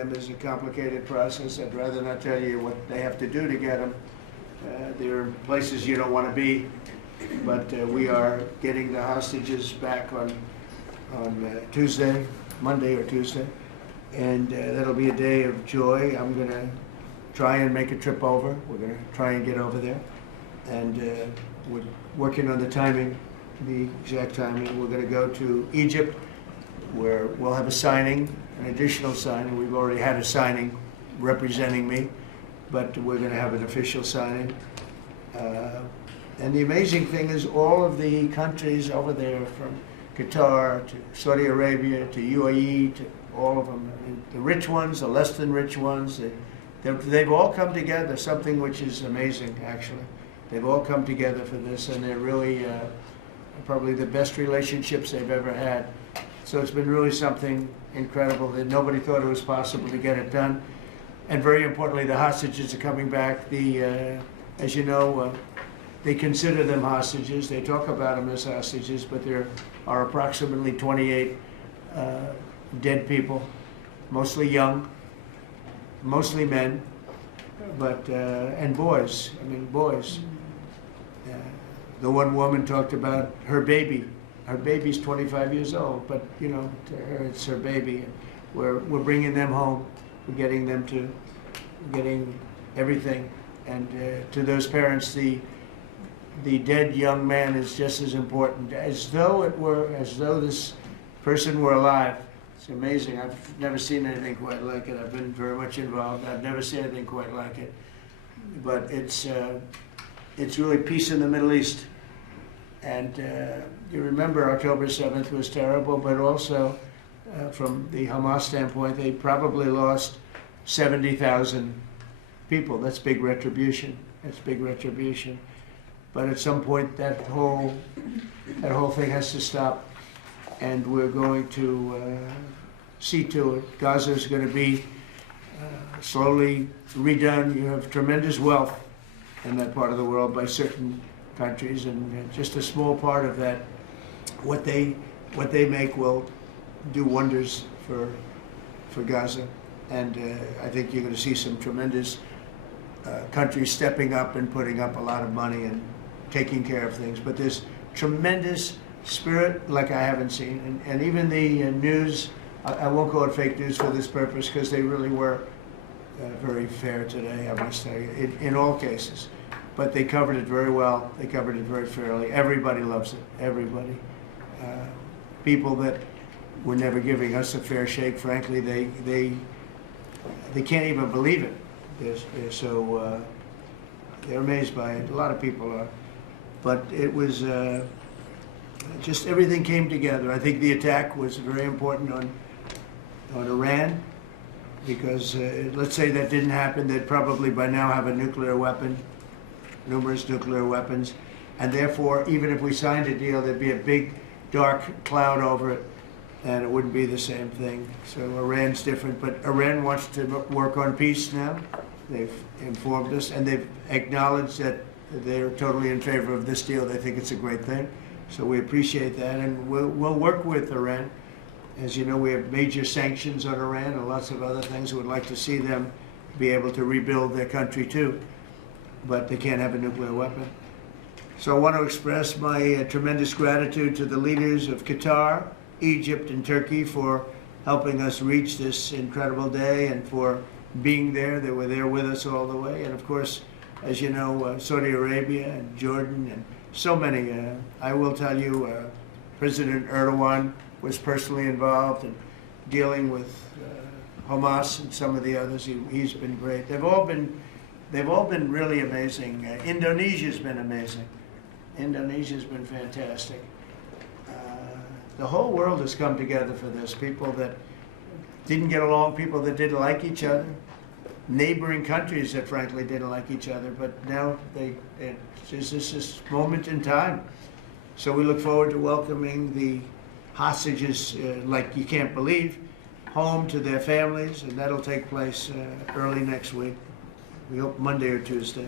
them is a complicated process. I'd rather not tell you what they have to do to get them. There are places you don't want to be, but we are getting the hostages back on Tuesday, Monday or Tuesday, and that'll be a day of joy. I'm going to try and make a trip over. We're going to try and get over there, and we're working on the timing, the exact timing. We're going to go to Egypt, where we'll have a signing, an additional signing. We've already had a signing representing me, but we're going to have an official signing. And the amazing thing is all of the countries over there, from Qatar to Saudi Arabia to UAE to all of them, I mean, the rich ones, the less than rich ones, they've all come together, something which is amazing, actually. They've all come together for this, and they're really probably the best relationships they've ever had. So it's been really something incredible that nobody thought it was possible to get it done. And very importantly, the hostages are coming back. As you know, they consider them hostages. They talk about them as hostages, but there are approximately 28 dead people, mostly young, mostly men, but and boys. I mean, boys. The one woman talked about her baby. Her baby's 25 years old, but you know, to her it's her baby. And we're bringing them home. We're getting them to getting everything, and to those parents, the dead young man is just as important, as though this person were alive. It's amazing. I've never seen anything quite like it. I've been very much involved. I've never seen anything quite like it. But it's really peace in the Middle East. And you remember October 7th was terrible, but also from the Hamas standpoint, they probably lost 70,000 people. That's big retribution. That's big retribution. But at some point, that whole thing has to stop, and we're going to see to it. Gaza is going to be slowly redone. You have tremendous wealth in that part of the world by certain countries, and just a small part of that, what they make will do wonders for Gaza. And I think you're going to see some tremendous countries stepping up and putting up a lot of money and taking care of things. But there's tremendous spirit like I haven't seen. And even the news, I won't call it fake news for this purpose, because they really were very fair today, I must tell you, in all cases. But they covered it very well. They covered it very fairly. Everybody loves it. Everybody. People that were never giving us a fair shake, frankly, they can't even believe it. They're so they're amazed by it. A lot of people are. But it was just everything came together. I think the attack was very important on Iran, because let's say that didn't happen, they'd probably by now have a nuclear weapon, numerous nuclear weapons, and therefore, even if we signed a deal, there'd be a big dark cloud over it, and it wouldn't be the same thing. So Iran's different, but Iran wants to work on peace now. They've informed us, and they've acknowledged that they're totally in favor of this deal. They think it's a great thing. So we appreciate that, and we'll work with Iran. As you know, we have major sanctions on Iran and lots of other things. We'd like to see them be able to rebuild their country too, but they can't have a nuclear weapon. So I want to express my tremendous gratitude to the leaders of Qatar, Egypt, and Turkey for helping us reach this incredible day and for being there. They were there with us all the way. And of course, as you know, Saudi Arabia and Jordan and so many. I will tell you, President Erdogan was personally involved in dealing with Hamas and some of the others. He's been great. They've all been really amazing. Indonesia's been amazing. Indonesia's been fantastic. The whole world has come together for this. People that didn't get along, people that didn't like each other, neighboring countries that frankly didn't like each other, but now it's just this moment in time. So we look forward to welcoming the hostages, like you can't believe, home to their families, and that'll take place early next week. We hope Monday or Tuesday.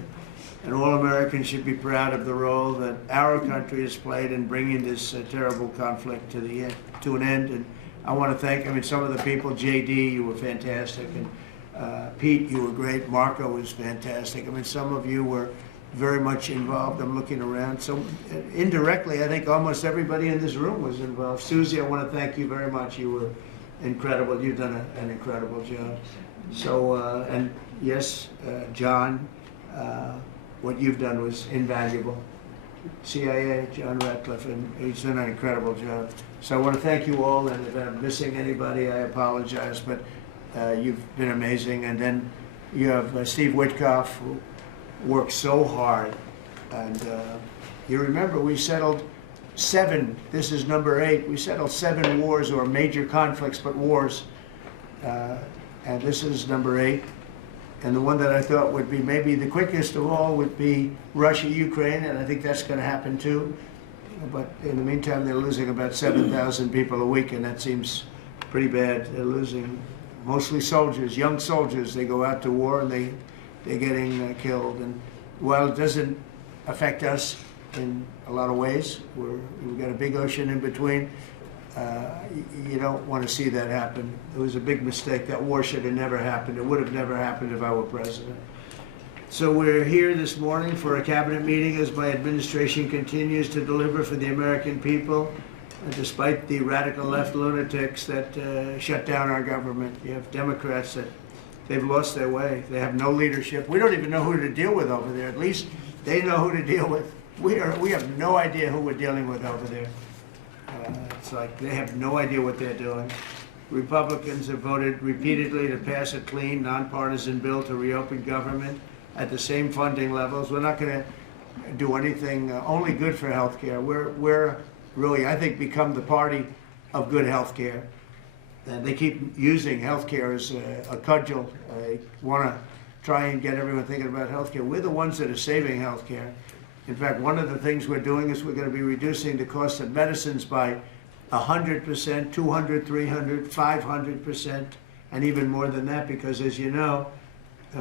And all Americans should be proud of the role that our country has played in bringing this terrible conflict to an end and I want to thank, I mean, some of the people, JD, you were fantastic, and Pete, you were great, Marco was fantastic. I mean, some of you were very much involved. I'm looking around. So indirectly, I think almost everybody in this room was involved. Susie, I want to thank you very much. You were incredible. You've done an incredible job. So, and yes, John, what you've done was invaluable. CIA, John Ratcliffe, and he's done an incredible job. So I want to thank you all, and if I'm missing anybody, I apologize, but you've been amazing. And then you have Steve Witkoff, who worked so hard. And you remember we settled 7, this is number 8, we settled 7 wars, or major conflicts, but wars. And this is number 8. And the one that I thought would be maybe the quickest of all would be Russia-Ukraine, and I think that's going to happen too. But in the meantime, they're losing about 7,000 people a week, and that seems pretty bad. They're losing mostly soldiers, young soldiers. They go out to war, and they're getting killed. And while it doesn't affect us in a lot of ways, we've got a big ocean in between, you don't want to see that happen. It was a big mistake. That war should have never happened. It would have never happened if I were president. So we're here this morning for a cabinet meeting as my administration continues to deliver for the American people, despite the radical left lunatics that shut down our government. You have Democrats that they've lost their way. They have no leadership. We don't even know who to deal with over there. At least they know who to deal with. We have no idea who we're dealing with over there. It's like they have no idea what they're doing. Republicans have voted repeatedly to pass a clean, nonpartisan bill to reopen government at the same funding levels. We're not going to do anything only good for health care. We're really, I think, become the party of good health care. And they keep using health care as a cudgel. They want to try and get everyone thinking about health care. We're the ones that are saving health care. In fact, one of the things we're doing is we're going to be reducing the cost of medicines by 100%, 200, 300, 500%, and even more than that, because as you know,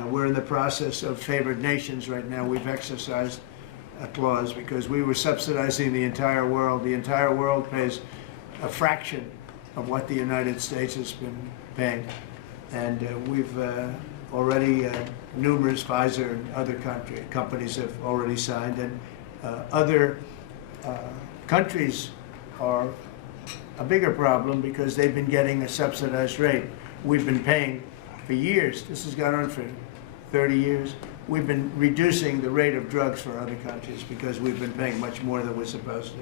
we're in the process of favored nations right now. We've exercised a clause because we were subsidizing the entire world. The entire world pays a fraction of what the United States has been paying. And we've already, numerous Pfizer and other companies have already signed, and other countries are a bigger problem because they've been getting a subsidized rate. We've been paying for years. This has gone on for 30 years. We've been reducing the rate of drugs for other countries because we've been paying much more than we're supposed to.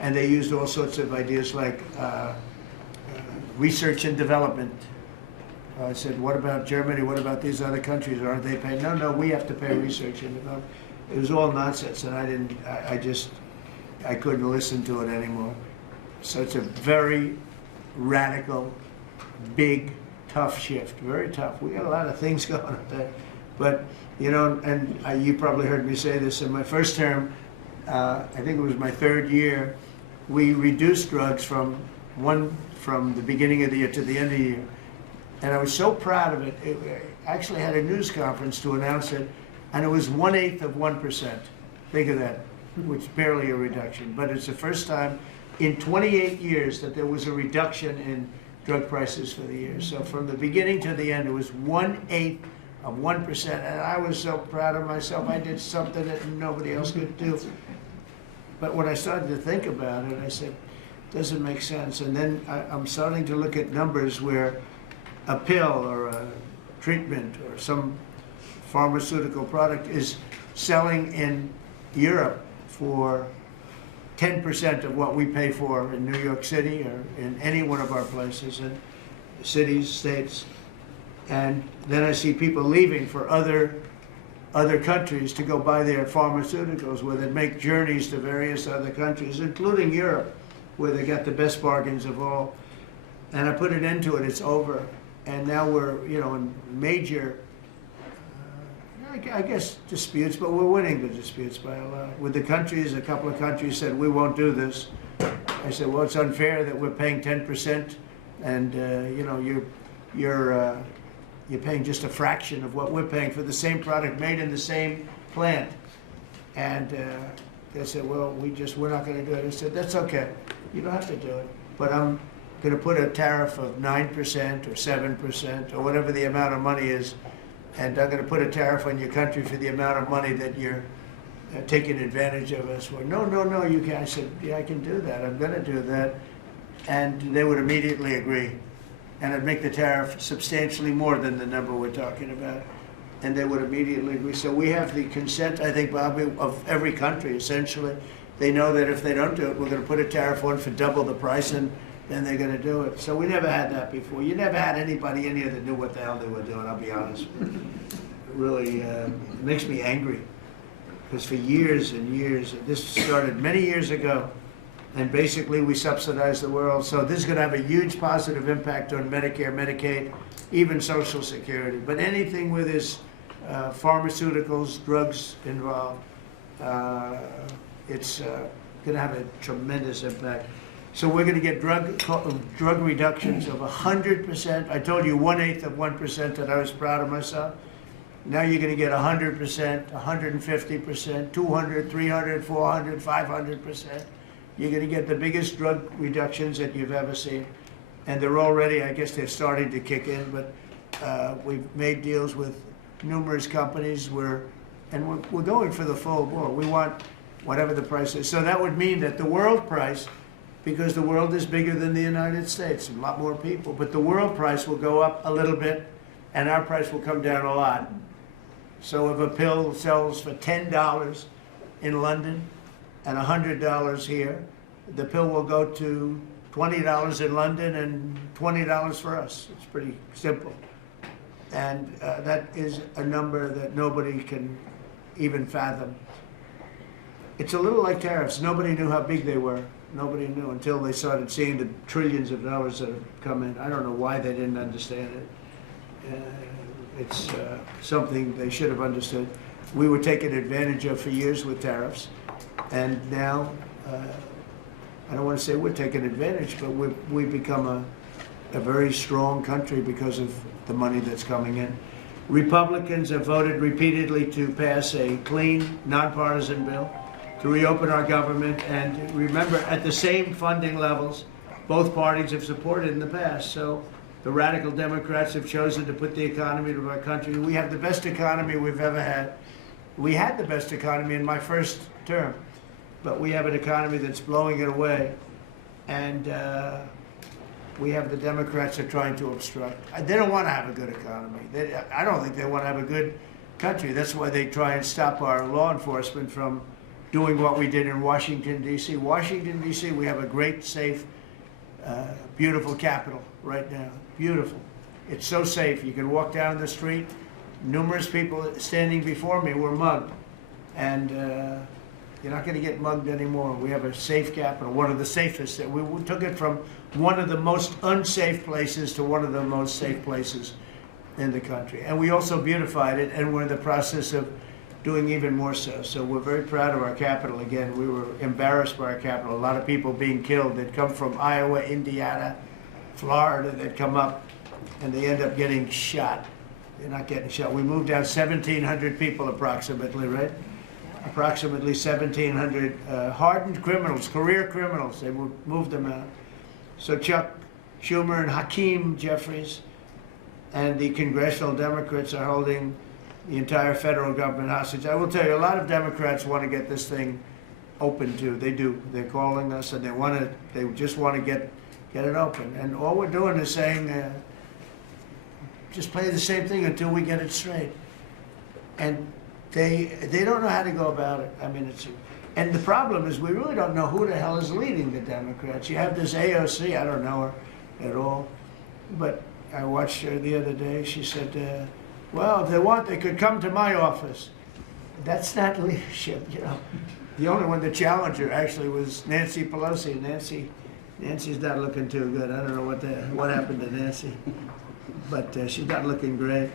And they used all sorts of ideas like research and development. I said, what about Germany? What about these other countries? Aren't they paying? No, we have to pay research and development. It was all nonsense, and I couldn't listen to it anymore. So it's a very radical, big, tough shift. Very tough. We got a lot of things going on there. But, you know, and you probably heard me say this in my first term, I think it was my 3rd year, we reduced drugs from the beginning of the year to the end of the year. And I was so proud of it. I actually had a news conference to announce it, and it was 1/8 of 1%. Think of that, which is barely a reduction. But it's the first time in 28 years that there was a reduction in drug prices for the year. So from the beginning to the end, it was 1/8 of 1%. And I was so proud of myself. I did something that nobody else could do. But when I started to think about it, I said, doesn't make sense. And then I'm starting to look at numbers where a pill or a treatment or some pharmaceutical product is selling in Europe for 10% of what we pay for in New York City or in any one of our places, in cities, states. And then I see people leaving for other countries to go buy their pharmaceuticals, where they make journeys to various other countries, including Europe, where they got the best bargains of all. And I put an end to it. It's over. And now we're, in major, I guess, disputes, but we're winning the disputes by a lot. With the countries, a couple of countries said, we won't do this. I said, well, it's unfair that we're paying 10%, and, you're paying just a fraction of what we're paying for the same product made in the same plant. And they said, well, we're not going to do it. I said, that's okay. You don't have to do it. But I'm going to put a tariff of 9% or 7% or whatever the amount of money is, and I'm going to put a tariff on your country for the amount of money that you're taking advantage of us. Well, no, you can't. I said, yeah, I can do that. I'm going to do that. And they would immediately agree. And I'd make the tariff substantially more than the number we're talking about. And they would immediately agree. So we have the consent, I think, Bobby, of every country, essentially. They know that if they don't do it, we're going to put a tariff on for double the price, and then they're going to do it. So we never had that before. You never had anybody in here that knew what the hell they were doing, I'll be honest. It really makes me angry. Because for years and years, this started many years ago, and basically we subsidize the world. So this is going to have a huge positive impact on Medicare, Medicaid, even Social Security. But anything with this pharmaceuticals, drugs involved, it's going to have a tremendous impact. So we're going to get drug reductions of 100%. I told you 1/8 of 1% that I was proud of myself. Now you're going to get 100%, 150%, 200, 300, 400, 500%. You're going to get the biggest drug reductions that you've ever seen. And they're already, I guess they're starting to kick in, but we've made deals with numerous companies and we're going for the full board. We want whatever the price is. So that would mean that the world price, because the world is bigger than the United States, a lot more people, but the world price will go up a little bit and our price will come down a lot. So if a pill sells for $10 in London and $100 here, the pill will go to $20 in London and $20 for us. It's pretty simple. And that is a number that nobody can even fathom. It's a little like tariffs. Nobody knew how big they were. Nobody knew until they started seeing the trillions of dollars that have come in. I don't know why they didn't understand it. It's something they should have understood. We were taken advantage of for years with tariffs. And now, I don't want to say we're taking advantage, but we've become a very strong country because of the money that's coming in. Republicans have voted repeatedly to pass a clean, nonpartisan bill to reopen our government. And remember, at the same funding levels, both parties have supported in the past. So the radical Democrats have chosen to put the economy of our country. We have the best economy we've ever had. We had the best economy in my first term, but we have an economy that's blowing it away. And we have the Democrats are trying to obstruct. They don't want to have a good economy. I don't think they want to have a good country. That's why they try and stop our law enforcement from doing what we did in Washington, D.C. Washington, D.C., we have a great, safe, beautiful capital right now. Beautiful. It's so safe. You can walk down the street. Numerous people standing before me were mugged. And you're not going to get mugged anymore. We have a safe capital, one of the safest. We took it from one of the most unsafe places to one of the most safe places in the country. And we also beautified it, and we're in the process of doing even more so. So we're very proud of our capital. Again, we were embarrassed by our capital. A lot of people being killed. They'd come from Iowa, Indiana, Florida. They'd come up, and they end up getting shot. They're not getting shot. We moved out 1,700 people approximately, right? Approximately 1,700 hardened criminals, career criminals. They moved them out. So Chuck Schumer and Hakeem Jeffries and the congressional Democrats are holding the entire federal government hostage. I will tell you, a lot of Democrats want to get this thing open too. They do. They're calling us, and they just want to get it open. And all we're doing is saying, just play the same thing until we get it straight. And they don't know how to go about it. I mean, and the problem is we really don't know who the hell is leading the Democrats. You have this AOC, I don't know her at all, but I watched her the other day. She said, well, if they want, they could come to my office. That's not leadership, you know. The only one to challenge her actually was Nancy Pelosi. Nancy's not looking too good. I don't know what happened to Nancy, but she's not looking great.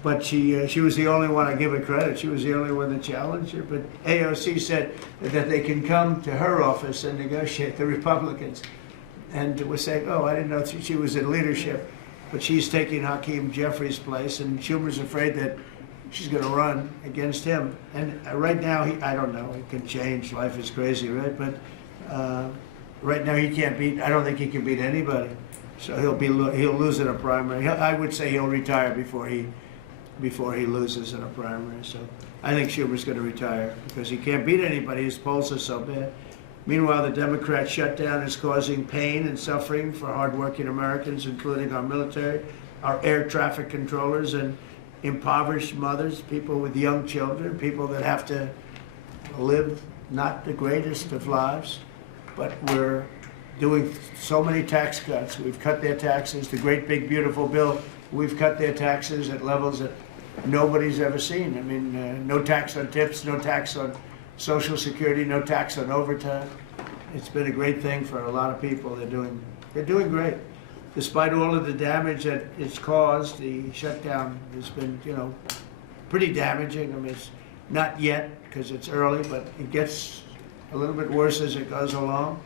But she was the only one, I give her credit, she was the only one that challenged her. But AOC said that they can come to her office and negotiate, the Republicans. And we're saying, oh, I didn't know she was in leadership. But she's taking Hakeem Jeffries' place, and Schumer's afraid that she's going to run against him. And right now, I don't know, it can change, life is crazy, right? But Right now, he can't beat. I don't think he can beat anybody. So he'll lose in a primary. I would say he'll retire before he loses in a primary. So I think Schumer's going to retire because he can't beat anybody. His polls are so bad. Meanwhile, the Democrat shutdown is causing pain and suffering for hardworking Americans, including our military, our air traffic controllers, and impoverished mothers, people with young children, people that have to live not the greatest of lives. But we're doing so many tax cuts. We've cut their taxes. The great big beautiful bill, we've cut their taxes at levels that nobody's ever seen. I mean, no tax on tips, no tax on Social Security, no tax on overtime. It's been a great thing for a lot of people. They're doing great. Despite all of the damage that it's caused, the shutdown has been, pretty damaging. I mean, it's not yet because it's early, but it gets a little bit worse as it goes along.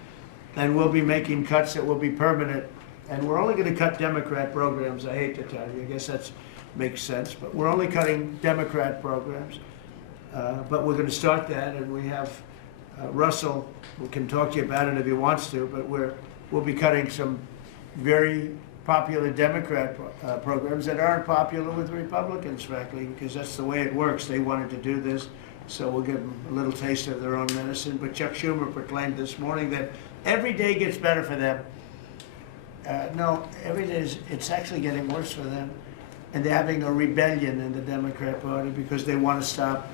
And we'll be making cuts that will be permanent. And we're only going to cut Democrat programs. I hate to tell you. I guess that makes sense. But we're only cutting Democrat programs. But we're going to start that. And we have Russell, who can talk to you about it if he wants to. But we'll be cutting some very popular Democrat programs that aren't popular with Republicans, frankly, because that's the way it works. They wanted to do this. So we'll give them a little taste of their own medicine. But Chuck Schumer proclaimed this morning that every day gets better for them. No, every day it's actually getting worse for them. And they're having a rebellion in the Democrat Party because they want to stop.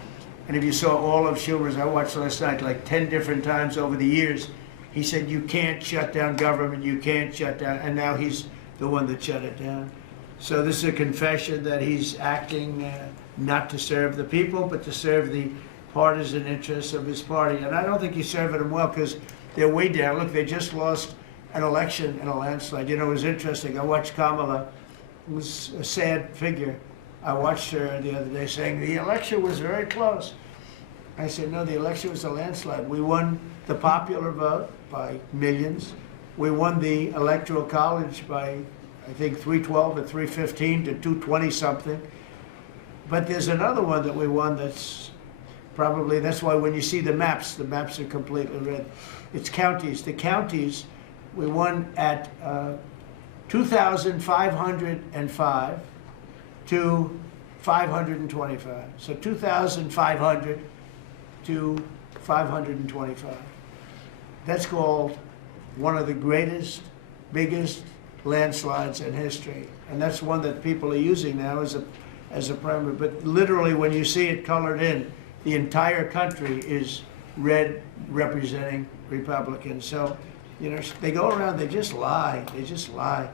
And if you saw all of Schumer's, I watched last night like 10 different times over the years, he said, you can't shut down government, you can't shut down. And now he's the one that shut it down. So this is a confession that he's acting not to serve the people, but to serve the partisan interests of his party. And I don't think he's serving them well because they're way down. Look, they just lost an election in a landslide. It was interesting. I watched Kamala. It was a sad figure. I watched her the other day saying the election was very close. I said, no, the election was a landslide. We won the popular vote by millions. We won the Electoral College by, I think, 312 or 315 to 220 something. But there's another one that we won that's why when you see the maps are completely red. It's counties. The counties, we won at 2,505 to 525. So 2,500 to 525. That's called one of the greatest, biggest landslides in history. And that's one that people are using now as a primary. But literally, when you see it colored in, the entire country is red, representing Republicans. So, they go around, they just lie. They just lie.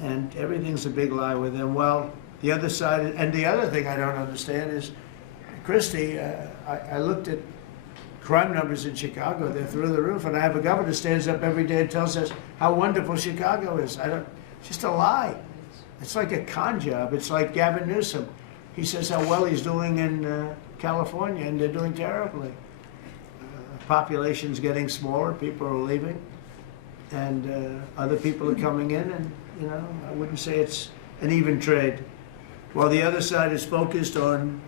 And everything's a big lie with them. Well, the other side, and the other thing I don't understand is, Christie, I looked at crime numbers in Chicago. They're through the roof. And I have a governor who stands up every day and tells us how wonderful Chicago is. It's just a lie. It's like a con job. It's like Gavin Newsom. He says how well he's doing in California, and they're doing terribly. Population's getting smaller. People are leaving. And other people are coming in. And, I wouldn't say it's an even trade. While the other side is focused on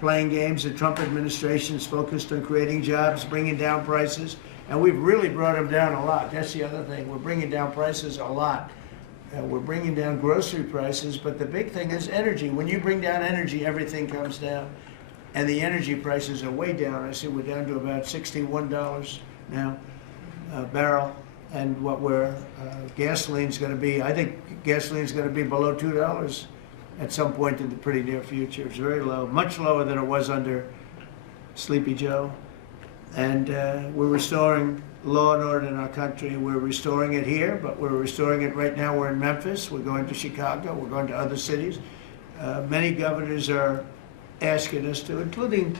playing games, the Trump administration is focused on creating jobs, bringing down prices. And we've really brought them down a lot. That's the other thing. We're bringing down prices a lot. We're bringing down grocery prices, but the big thing is energy. When you bring down energy, everything comes down. And the energy prices are way down. I see we're down to about $61 now a barrel. And what gasoline's going to be, I think gasoline's going to be below $2 at some point in the pretty near future. It's very low, much lower than it was under Sleepy Joe. And we're restoring law and order in our country. We're restoring it here, but we're restoring it right now. We're in Memphis. We're going to Chicago. We're going to other cities. Many governors are asking us to, including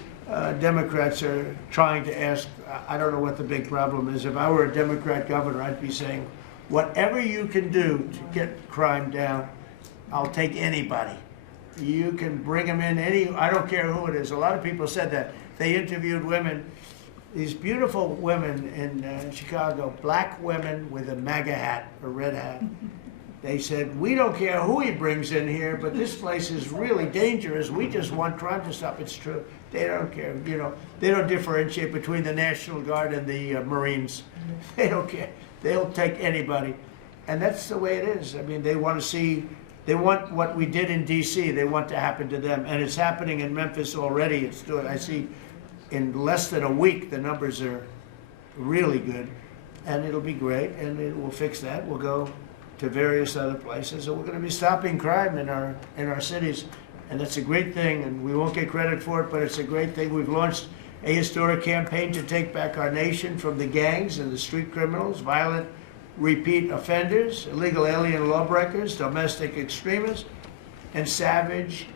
Democrats are trying to ask. I don't know what the big problem is. If I were a Democrat governor, I'd be saying, whatever you can do to get crime down, I'll take anybody. You can bring them in I don't care who it is. A lot of people said that. They interviewed women, these beautiful women in Chicago, black women with a MAGA hat, a red hat. They said, we don't care who he brings in here, but this place is really dangerous. We just want crime to stop. It's true. They don't care. They don't differentiate between the National Guard and the Marines. They don't care. they'll take anybody. And that's the way it is. I mean, they want to see, they want what we did in D.C., they want to happen to them. And it's happening in Memphis already. It's doing, I see in less than a week, the numbers are really good. And it'll be great, and it will fix that. We'll go to various other places, and we're going to be stopping crime in our cities. And that's a great thing, and we won't get credit for it, but it's a great thing. We've launched a historic campaign to take back our nation from the gangs and the street criminals, violent repeat offenders, illegal alien lawbreakers, domestic extremists, and savage,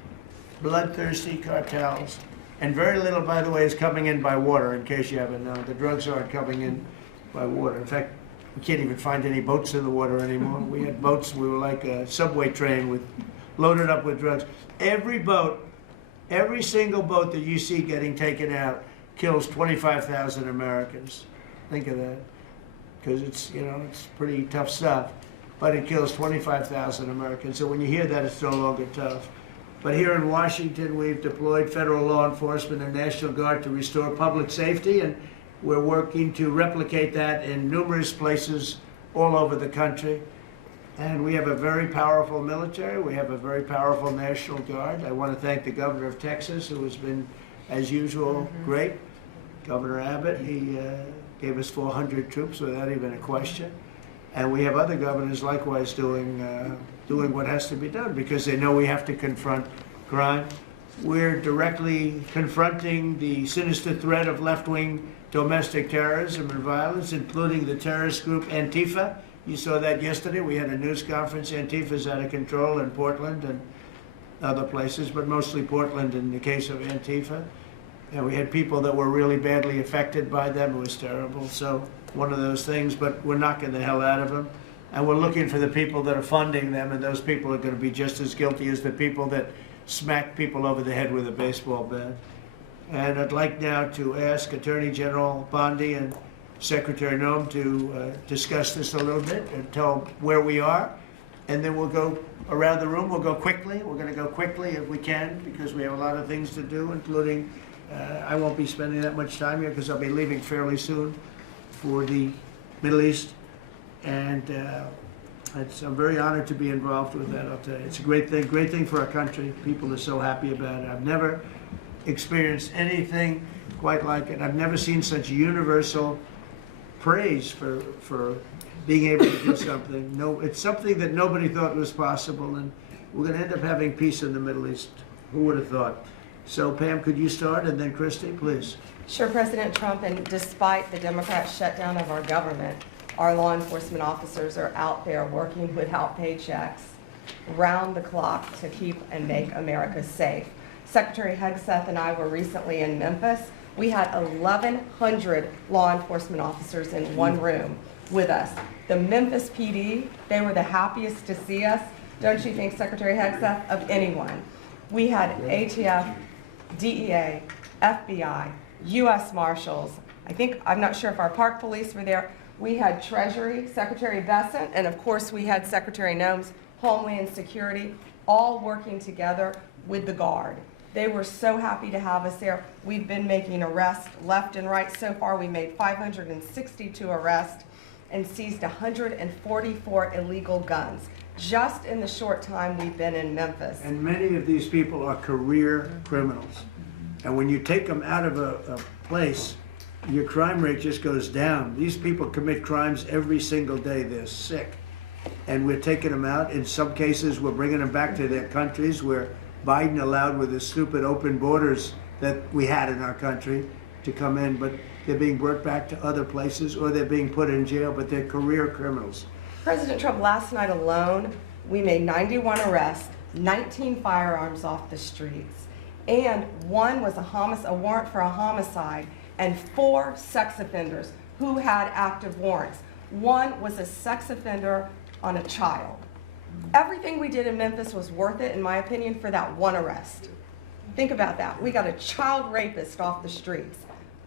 bloodthirsty cartels. And very little, by the way, is coming in by water, in case you haven't known. The drugs aren't coming in by water. In fact, we can't even find any boats in the water anymore. We had boats, we were like a subway train loaded up with drugs. Every boat, every single boat that you see getting taken out kills 25,000 Americans. Think of that. Because it's, you know, it's pretty tough stuff. But it kills 25,000 Americans. So when you hear that, it's no longer tough. But here in Washington, we've deployed federal law enforcement and National Guard to restore public safety, and we're working to replicate that in numerous places all over the country. And we have a very powerful military. We have a very powerful National Guard. I want to thank the governor of Texas, who has been, as usual, great. Governor Abbott, he gave us 400 troops without even a question. And we have other governors likewise doing what has to be done, because they know we have to confront crime. We're directly confronting the sinister threat of left-wing domestic terrorism and violence, including the terrorist group Antifa. You saw that yesterday. We had a news conference. Antifa's out of control in Portland and other places, but mostly Portland in the case of Antifa. And we had people that were really badly affected by them. It was terrible. So one of those things, but we're knocking the hell out of them. And we're looking for the people that are funding them, and those people are going to be just as guilty as the people that smack people over the head with a baseball bat. And I'd like now to ask Attorney General Bondi and Secretary Noem to discuss this a little bit and tell where we are. And then we'll go around the room. We'll go quickly. We're going to go quickly if we can, because we have a lot of things to do, including I won't be spending that much time here because I'll be leaving fairly soon for the Middle East. And I'm very honored to be involved with that. I'll tell you, it's a great thing for our country. People are so happy about it. I've never experienced anything quite like it. I've never seen such universal praise for being able to do something. No, it's something that nobody thought was possible, and we're going to end up having peace in the Middle East. Who would have thought? So, Pam, could you start, and then Christy, please. Sure, President Trump, and despite the Democrat shutdown of our government, our law enforcement officers are out there working without paychecks, round the clock, to keep and make America safe. Secretary Hegseth and I were recently in Memphis. We had 1,100 law enforcement officers in one room with us. The Memphis PD, they were the happiest to see us, don't you think, Secretary Hegseth, of anyone. We had ATF, DEA, FBI, U.S. Marshals. I'm not sure if our park police were there. We had Treasury, Secretary Bessent, and of course we had Secretary Noem's Homeland Security, all working together with the Guard. They were so happy to have us there. We've been making arrests left and right. So far, we made 562 arrests and seized 144 illegal guns, just in the short time we've been in Memphis. And many of these people are career criminals. And when you take them out of a place, your crime rate just goes down. These people commit crimes every single day. They're sick. And we're taking them out. In some cases, we're bringing them back to their countries where Biden allowed, with the stupid open borders that we had in our country, to come in. But they're being brought back to other places, or they're being put in jail, but they're career criminals. President Trump, last night alone, we made 91 arrests, 19 firearms off the streets, and one was a warrant for a homicide, and 4 sex offenders who had active warrants. One was a sex offender on a child. Everything we did in Memphis was worth it, in my opinion, for that one arrest. Think about that. We got a child rapist off the streets,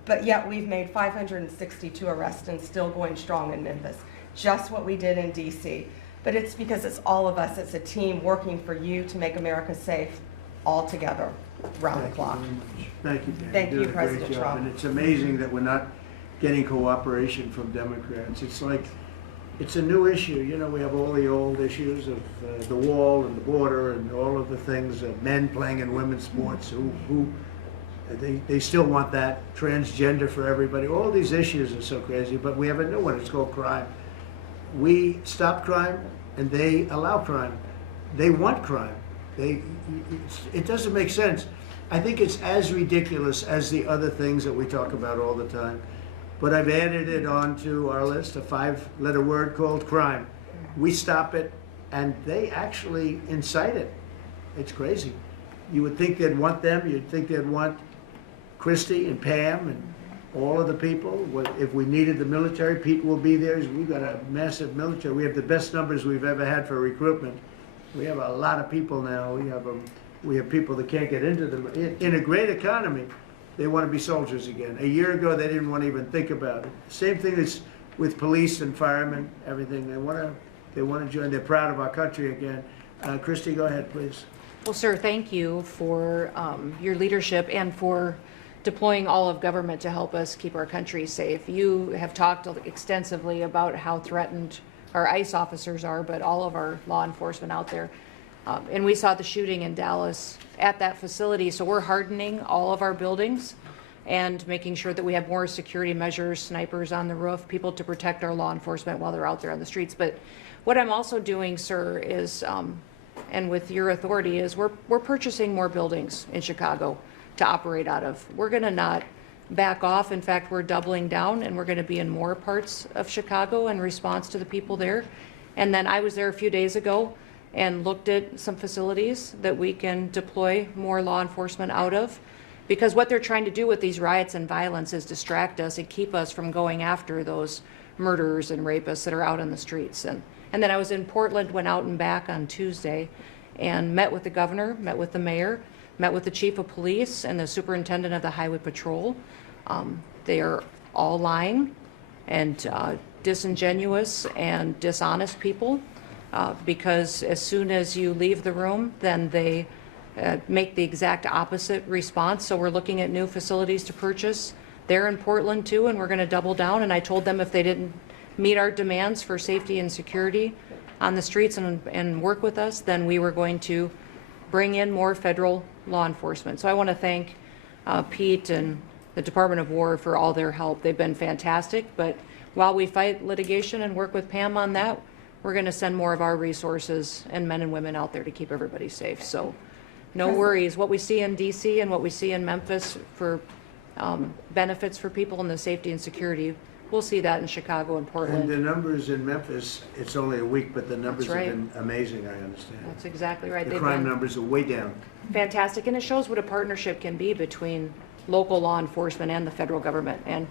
but yet we've made 562 arrests and still going strong in Memphis. Just what we did in D.C. But it's because it's all of us. It's a team working for you to make America safe, all together, round the clock. Thank you, Dan. Thank you, President Trump. And it's amazing that we're not getting cooperation from Democrats. It's like it's a new issue. You know, we have all the old issues of the wall and the border and all of the things, men playing in women's sports, they still want that, transgender for everybody. All these issues are so crazy, but we have a new one. It's called crime. We stop crime and they allow crime. They want crime. It doesn't make sense. I think it's as ridiculous as the other things that we talk about all the time. But I've added it onto our list, a 5-letter word called crime. We stop it, and they actually incite it. It's crazy. You would think they'd want them. You'd think they'd want Christy and Pam and all of the people. If we needed the military, Pete will be there. We've got a massive military. We have the best numbers we've ever had for recruitment. We have a lot of people now. We have people that can't get into them. In a great economy, they want to be soldiers again. A year ago, they didn't want to even think about it. Same thing as with police and firemen, everything. They want to join. They're proud of our country again. Christy, go ahead, please. Well, sir, thank you for your leadership and for deploying all of government to help us keep our country safe. You have talked extensively about how threatened our ICE officers are, but all of our law enforcement out there. And we saw the shooting in Dallas at that facility, so we're hardening all of our buildings and making sure that we have more security measures, snipers on the roof, people to protect our law enforcement while they're out there on the streets. But what I'm also doing, sir, is, and with your authority, is we're purchasing more buildings in Chicago to operate out of. We're going to not back off. In fact, we're doubling down, and we're going to be in more parts of Chicago in response to the people there. And then I was there a few days ago and looked at some facilities that we can deploy more law enforcement out of, because what they're trying to do with these riots and violence is distract us and keep us from going after those murderers and rapists that are out on the streets. And then I was in Portland, went out and back on Tuesday and met with the governor, met with the mayor, met with the chief of police and the superintendent of the highway patrol. They are all lying and disingenuous and dishonest people. Because as soon as you leave the room, then they make the exact opposite response. So we're looking at new facilities to purchase. They're in Portland too, and we're going to double down. And I told them if they didn't meet our demands for safety and security on the streets and work with us, then we were going to bring in more federal law enforcement. So I want to thank Pete and the Department of War for all their help. They've been fantastic. But while we fight litigation and work with Pam on that, we're going to send more of our resources and men and women out there to keep everybody safe. So no worries. What we see in DC and what we see in Memphis for benefits for people in the safety and security, we'll see that in Chicago and Portland. And the numbers in Memphis, it's only a week, but the numbers That's right. have been amazing, I understand. That's exactly right. The They've crime been numbers are way down. fantastic, and it shows what a partnership can be between local law enforcement and the federal government. And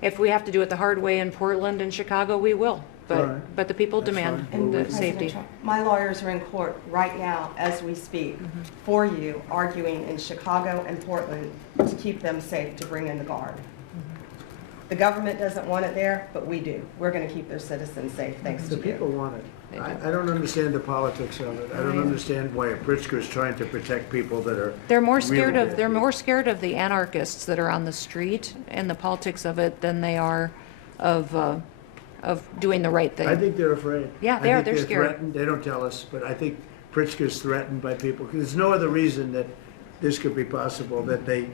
if we have to do it the hard way in Portland and Chicago, we will. Right. But the people That's demand fine. the President safety. Trump, my lawyers are in court right now as we speak for you, arguing in Chicago and Portland to keep them safe, to bring in the guard. The government doesn't want it there, but we do. We're going to keep their citizens safe, thanks The to people you. want it. They do. I don't understand the politics of it. I don't Right. understand why a Pritzker is trying to protect people that are. They're more scared really of the anarchists that are on the street and the politics of it than they are of doing the right thing. I think they're afraid. Yeah, they I are. think They're scared. Threatened. They don't tell us, but I think Pritzker's threatened by people. There's no other reason that this could be possible, that they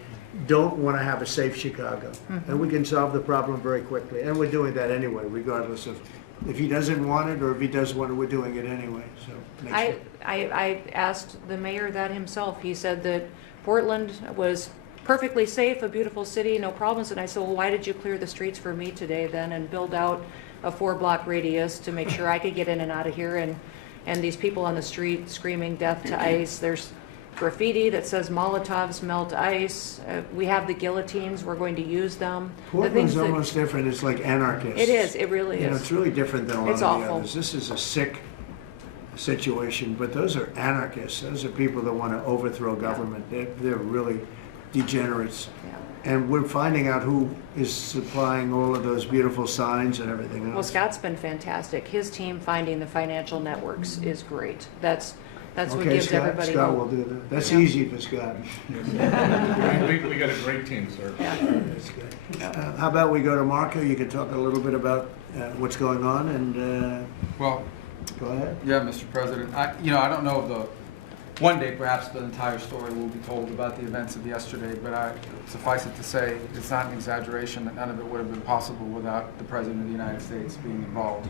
don't want to have a safe Chicago. And we can solve the problem very quickly. And we're doing that anyway, regardless of if he doesn't want it or if he does want it, we're doing it anyway. So next year. I asked the mayor that himself. He said that Portland was perfectly safe, a beautiful city, no problems. And I said, well, why did you clear the streets for me today then and build out a 4-block radius to make sure I could get in and out of here? And these people on the street screaming death to ICE. There's graffiti that says Molotovs melt ice. We have the guillotines. We're going to use them. Portland's almost different. It's like anarchists. It is. It really You know, is. it's really different than a lot It's of the awful. others. This is a sick situation, but those are anarchists. Those are people that want to overthrow government. They're really degenerates. Yeah. And we're finding out who is supplying all of those beautiful signs and everything else. Well, Scott's been fantastic. His team finding the financial networks is great. That's That's what Okay, gives Scott, everybody Scott hope. will do that. That's Yeah. easy for Scott. We got a great team, sir. That's good. How about we go to Marco? You can talk a little bit about what's going on, and Well, go ahead. yeah, Mr. President. I don't know one day perhaps the entire story will be told about the events of yesterday, but suffice it to say, it's not an exaggeration that none of it would have been possible without the President of the United States being involved.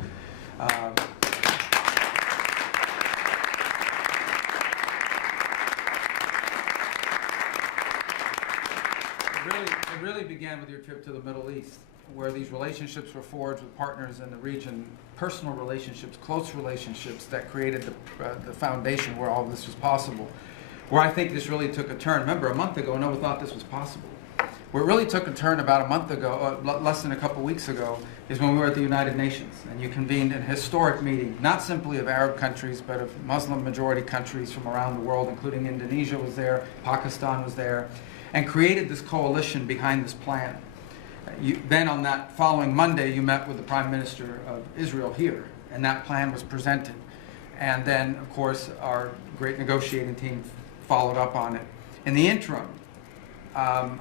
It really began with your trip to the Middle East, where these relationships were forged with partners in the region, personal relationships, close relationships that created the foundation where all of this was possible. Where I think this really took a turn. Remember, a month ago, no one thought this was possible. Where it really took a turn about a month ago, less than a couple weeks ago, is when we were at the United Nations, and you convened an historic meeting, not simply of Arab countries, but of Muslim-majority countries from around the world, including Indonesia was there, Pakistan was there, and created this coalition behind this plan. Then on that following Monday, you met with the Prime Minister of Israel here, and that plan was presented. And then, of course, our great negotiating team followed up on it. In the interim,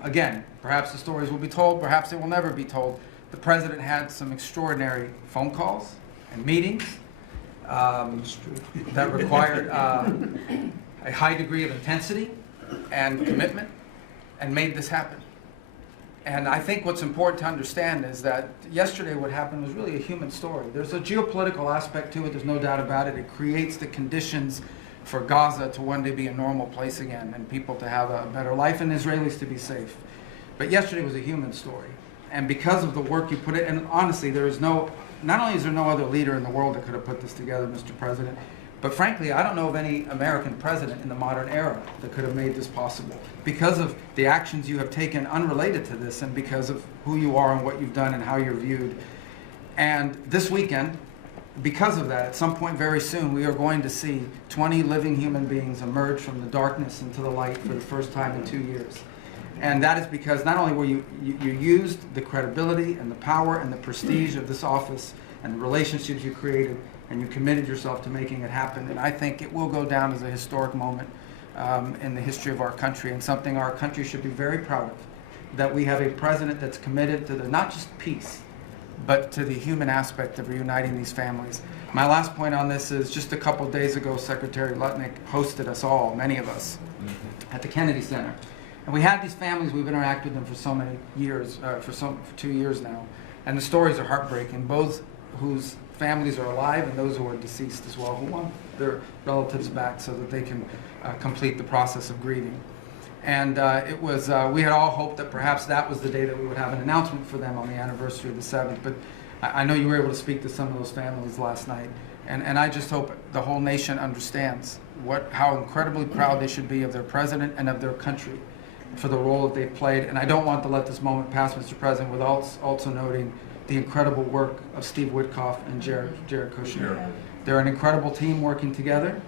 again, perhaps the stories will be told, perhaps they will never be told. The President had some extraordinary phone calls and meetings that required a high degree of intensity and commitment, and made this happen. And I think what's important to understand is that yesterday what happened was really a human story. There's a geopolitical aspect to it, there's no doubt about it. It creates the conditions for Gaza to one day be a normal place again, and people to have a better life, and Israelis to be safe. But yesterday was a human story. And because of the work you put in, and honestly, not only is there no other leader in the world that could have put this together, Mr. President, but frankly, I don't know of any American president in the modern era that could have made this possible. Because of the actions you have taken unrelated to this, and because of who you are and what you've done and how you're viewed. And this weekend, because of that, at some point very soon, we are going to see 20 living human beings emerge from the darkness into the light for the first time in 2 years. And that is because not only were you used the credibility and the power and the prestige of this office and the relationships you created, and you committed yourself to making it happen. And I think it will go down as a historic moment in the history of our country, and something our country should be very proud of, that we have a president that's committed to not just peace, but to the human aspect of reuniting these families. My last point on this is just a couple days ago, Secretary Lutnick hosted us all, many of us, at the Kennedy Center. And we had these families, we've interacted with them for so many years, for 2 years now. And the stories are heartbreaking, both whose families are alive and those who are deceased as well, who want their relatives back so that they can complete the process of grieving. And it was, we had all hoped that perhaps that was the day that we would have an announcement for them on the anniversary of the 7th. But I know you were able to speak to some of those families last night. And I just hope the whole nation understands how incredibly proud they should be of their president and of their country for the role that they've played. And I don't want to let this moment pass, Mr. President, without also noting the incredible work of Steve Witkoff and Jared Kushner. Yeah. They're an incredible team working together,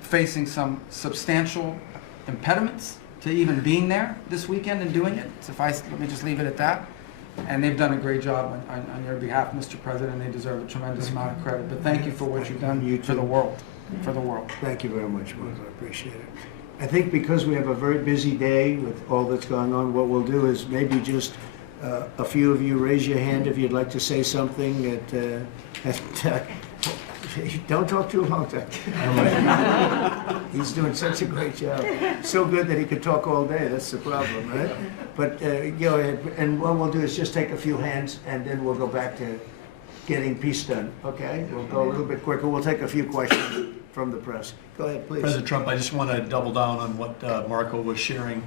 facing some substantial impediments to even being there this weekend and doing it. Let me just leave it at that. And they've done a great job on your behalf, Mr. President. They deserve a tremendous amount of credit. But thank you for what you've done for the world. For the world. Thank you very much, Mark. I appreciate it. I think because we have a very busy day with all that's going on, what we'll do is maybe just a few of you raise your hand if you'd like to say something. Don't talk too long. He's doing such a great job. So good that he could talk all day. That's the problem, right? But go ahead. And what we'll do is just take a few hands, and then we'll go back to getting peace done. Okay? We'll go a little bit quicker. We'll take a few questions from the press. Go ahead, please. President Trump, I just want to double down on what Marco was sharing.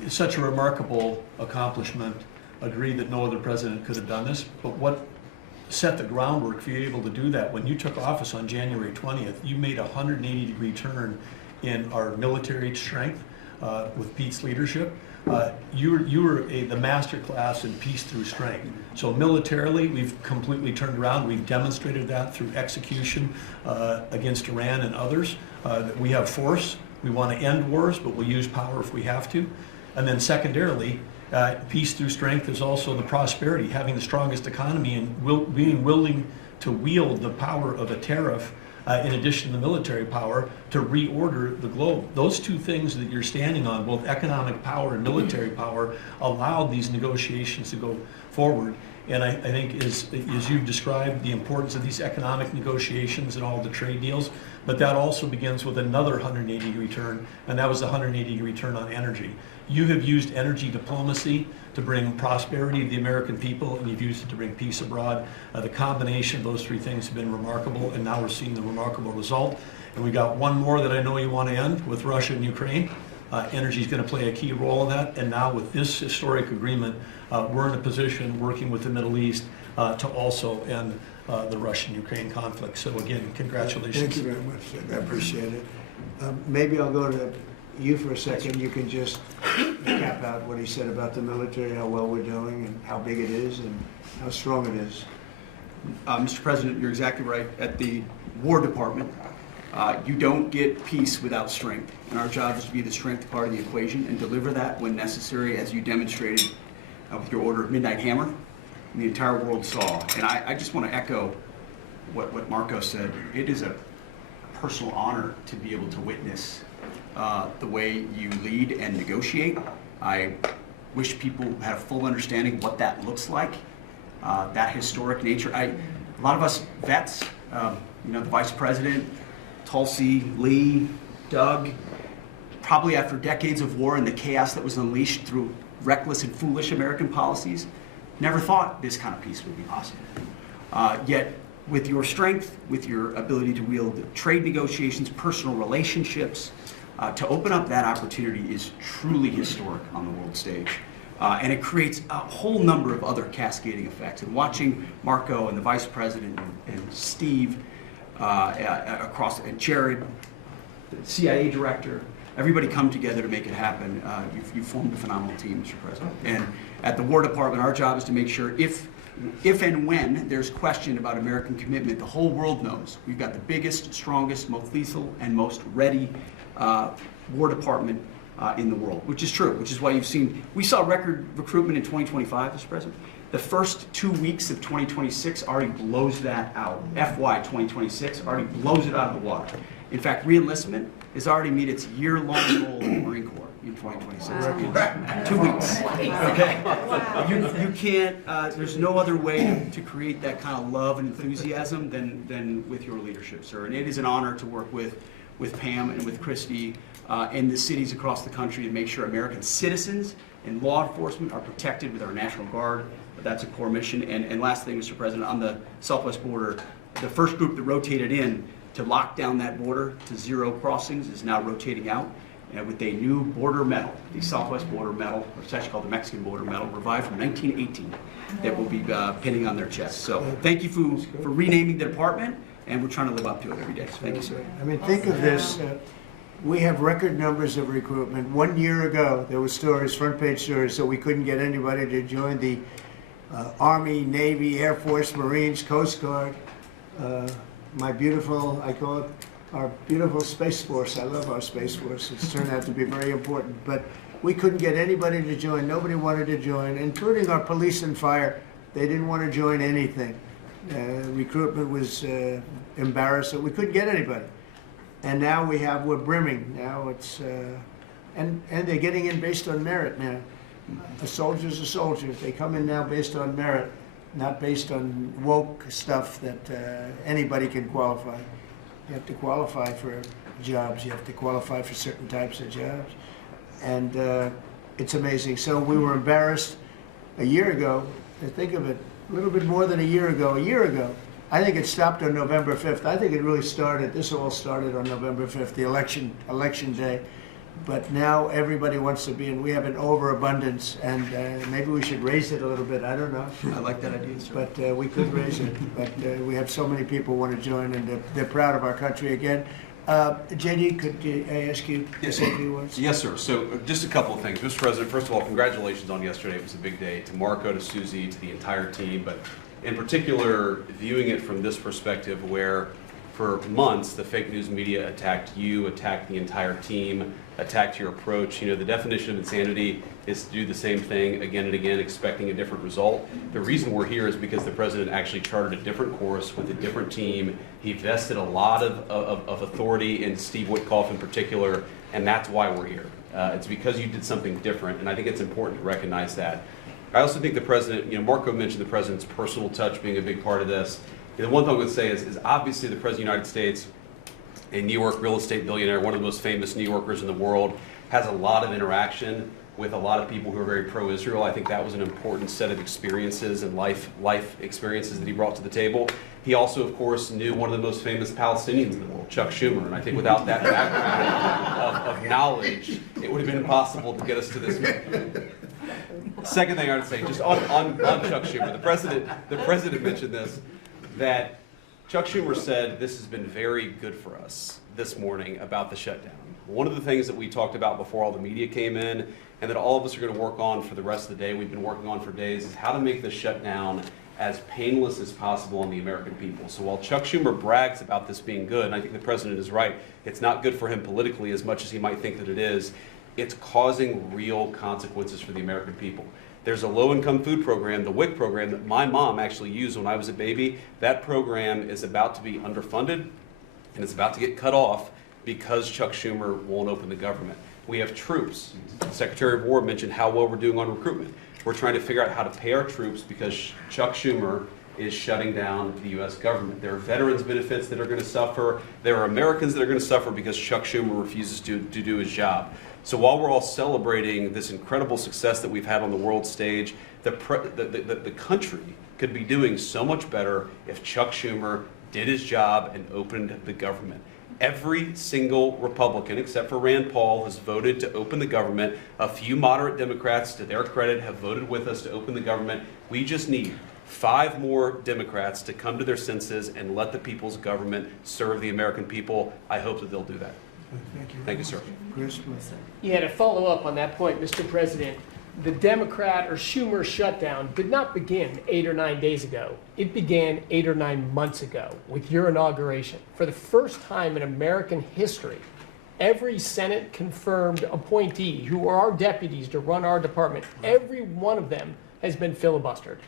It's such a remarkable accomplishment. Agree that no other president could have done this, but what set the groundwork for you able to do that? When you took office on January 20th, you made a 180-degree turn in our military strength with Pete's leadership. You were the master class in peace through strength. So militarily, we've completely turned around. We've demonstrated that through execution against Iran and others. That we have force. We want to end wars, but we'll use power if we have to. And then secondarily, peace through strength is also the prosperity, having the strongest economy and being willing to wield the power of a tariff in addition to the military power, to reorder the globe. Those two things that you're standing on, both economic power and military power, allowed these negotiations to go forward. And I think as you've described, the importance of these economic negotiations and all the trade deals, but that also begins with another 180-degree turn, and that was the 180-degree turn on energy. You have used energy diplomacy to bring prosperity to the American people, and you've used it to bring peace abroad. The combination of those three things have been remarkable, and now we're seeing the remarkable result. And we got one more that I know you want to end with Russia and Ukraine. Energy is going to play a key role in that, and now with this historic agreement, we're in a position working with the Middle East to also end the Russian-Ukraine conflict. So again, congratulations. Thank you very much. I appreciate it. Maybe I'll go to you for a second. You can just cap out what he said about the military, how well we're doing, and how big it is, and how strong it is. Mr. President, you're exactly right. At the War Department, you don't get peace without strength. And our job is to be the strength part of the equation and deliver that when necessary, as you demonstrated with your order of Midnight Hammer, and the entire world saw. And I just want to echo what Marco said. It is a personal honor to be able to witness the way you lead and negotiate. I wish people had a full understanding of what that looks like, that historic nature. A lot of us vets, the Vice President, Tulsi, Lee, Doug, probably after decades of war and the chaos that was unleashed through reckless and foolish American policies, never thought this kind of peace would be possible. Yet, with your strength, with your ability to wield trade negotiations, personal relationships, to open up that opportunity is truly historic on the world stage. And it creates a whole number of other cascading effects. And watching Marco and the Vice President and Steve and Jared, the CIA director, everybody come together to make it happen. You've formed a phenomenal team, Mr. President. And at the War Department, our job is to make sure if and when there's question about American commitment, the whole world knows we've got the biggest, strongest, most lethal, and most ready War Department in the world, which is true, which is why we saw record recruitment in 2025, Mr. President. The first 2 weeks of 2026 already blows that out. FY 2026 already blows it out of the water. In fact, re-enlistment has already met its year-long goal in the Marine Corps in 2026. Wow. 2 weeks. Okay. You can't. There's no other way to create that kind of love and enthusiasm than with your leadership, sir. And it is an honor to work with Pam and with Christy and the cities across the country to make sure American citizens and law enforcement are protected with our National Guard. That's a core mission. And last thing, Mr. President, on the southwest border, the first group that rotated in to lock down that border to 0 crossings is now rotating out with a new border medal, the Southwest Border Medal, or it's actually called the Mexican Border Medal, revived from 1918, that will be pinning on their chests. So thank you for renaming the department, and we're trying to live up to it every day. Thank you, sir. I mean, think of this. We have record numbers of recruitment. 1 year ago, there were stories, front page stories, so we couldn't get anybody to join the Army, Navy, Air Force, Marines, Coast Guard. My beautiful, I call it our beautiful Space Force. I love our Space Force. It's turned out to be very important. But we couldn't get anybody to join. Nobody wanted to join, including our police and fire. They didn't want to join anything. Recruitment was embarrassing. We couldn't get anybody. And now we're brimming. Now it's, and they're getting in based on merit now. A soldier's a soldier. They come in now based on merit, not based on woke stuff that anybody can qualify. You have to qualify for jobs. You have to qualify for certain types of jobs. And it's amazing. So we were embarrassed a year ago. To think of it, a little bit more than a year ago. I think it stopped on November 5th. I think it really started, this all started on November 5th, the election day. But now everybody wants to be in. We have an overabundance, and maybe we should raise it a little bit. I don't know. I like that idea, sir. But we could raise it. But we have so many people want to join, and they're proud of our country again. JD, could I ask you to say a few words? Yes, sir. So just a couple of things. Mr. President, first of all, congratulations on yesterday. It was a big day. To Marco, to Susie, to the entire team, but in particular, viewing it from this perspective where for months, the fake news media attacked you, attacked the entire team, attacked your approach. You know, the definition of insanity is to do the same thing again and again, expecting a different result. The reason we're here is because the president actually charted a different course with a different team. He vested a lot of authority in Steve Witkoff in particular, and that's why we're here. It's because you did something different, and I think it's important to recognize that. I also think the president, you know, Marco mentioned the president's personal touch being a big part of this. You know, one thing I would say is obviously the President of the United States, a New York real estate billionaire, one of the most famous New Yorkers in the world, has a lot of interaction with a lot of people who are very pro-Israel. I think that was an important set of experiences and life experiences that he brought to the table. He also, of course, knew one of the most famous Palestinians in the world, Chuck Schumer, and I think without that background of knowledge, it would have been impossible to get us to this moment. Second thing I would say, just on Chuck Schumer, the president mentioned this, that Chuck Schumer said this has been very good for us this morning about the shutdown. One of the things that we talked about before all the media came in, and that all of us are going to work on for the rest of the day, we've been working on for days, is how to make the shutdown as painless as possible on the American people. So while Chuck Schumer brags about this being good, and I think the president is right, it's not good for him politically as much as he might think that it is. It's causing real consequences for the American people. There's a low-income food program, the WIC program, that my mom actually used when I was a baby. That program is about to be underfunded, and it's about to get cut off because Chuck Schumer won't open the government. We have troops. The Secretary of War mentioned how well we're doing on recruitment. We're trying to figure out how to pay our troops because Chuck Schumer is shutting down the U.S. government. There are veterans benefits that are going to suffer. There are Americans that are going to suffer because Chuck Schumer refuses to do his job. So while we're all celebrating this incredible success that we've had on the world stage, the country could be doing so much better if Chuck Schumer did his job and opened the government. Every single Republican, except for Rand Paul, has voted to open the government. A few moderate Democrats, to their credit, have voted with us to open the government. We just need 5 more Democrats to come to their senses and let the people's government serve the American people. I hope that they'll do that. Thank you, sir. Chris, Yeah, to follow up on that point, Mr. President, the Democrat or Schumer shutdown did not begin 8 or 9 days ago. It began 8 or 9 months ago with your inauguration. For the first time in American history, every Senate confirmed appointee who are our deputies to run our department, every one of them has been filibustered.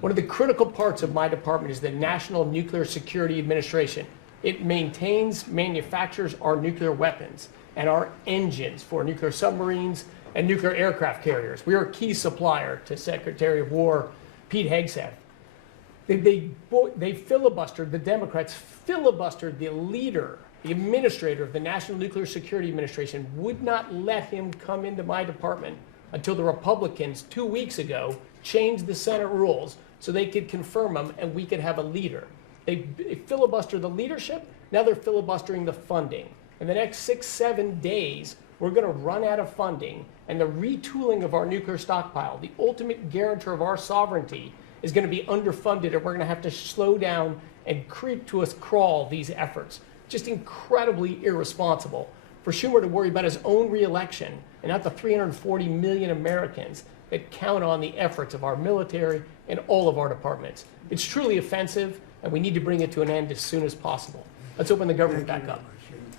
One of the critical parts of my department is the National Nuclear Security Administration. It maintains, manufactures our nuclear weapons and our engines for nuclear submarines and nuclear aircraft carriers. We are a key supplier to Secretary of War Pete Hegseth. They filibustered, the Democrats filibustered the leader, the administrator of the National Nuclear Security Administration, would not let him come into my department until the Republicans 2 weeks ago changed the Senate rules so they could confirm him and we could have a leader. They filibustered the leadership, now they're filibustering the funding. In the next 6-7 days, we're going to run out of funding, and the retooling of our nuclear stockpile, the ultimate guarantor of our sovereignty, is going to be underfunded, and we're going to have to slow down and creep to a crawl these efforts. Just incredibly irresponsible for Schumer to worry about his own reelection and not the 340 million Americans that count on the efforts of our military and all of our departments. It's truly offensive, and we need to bring it to an end as soon as possible. Let's open the government back up.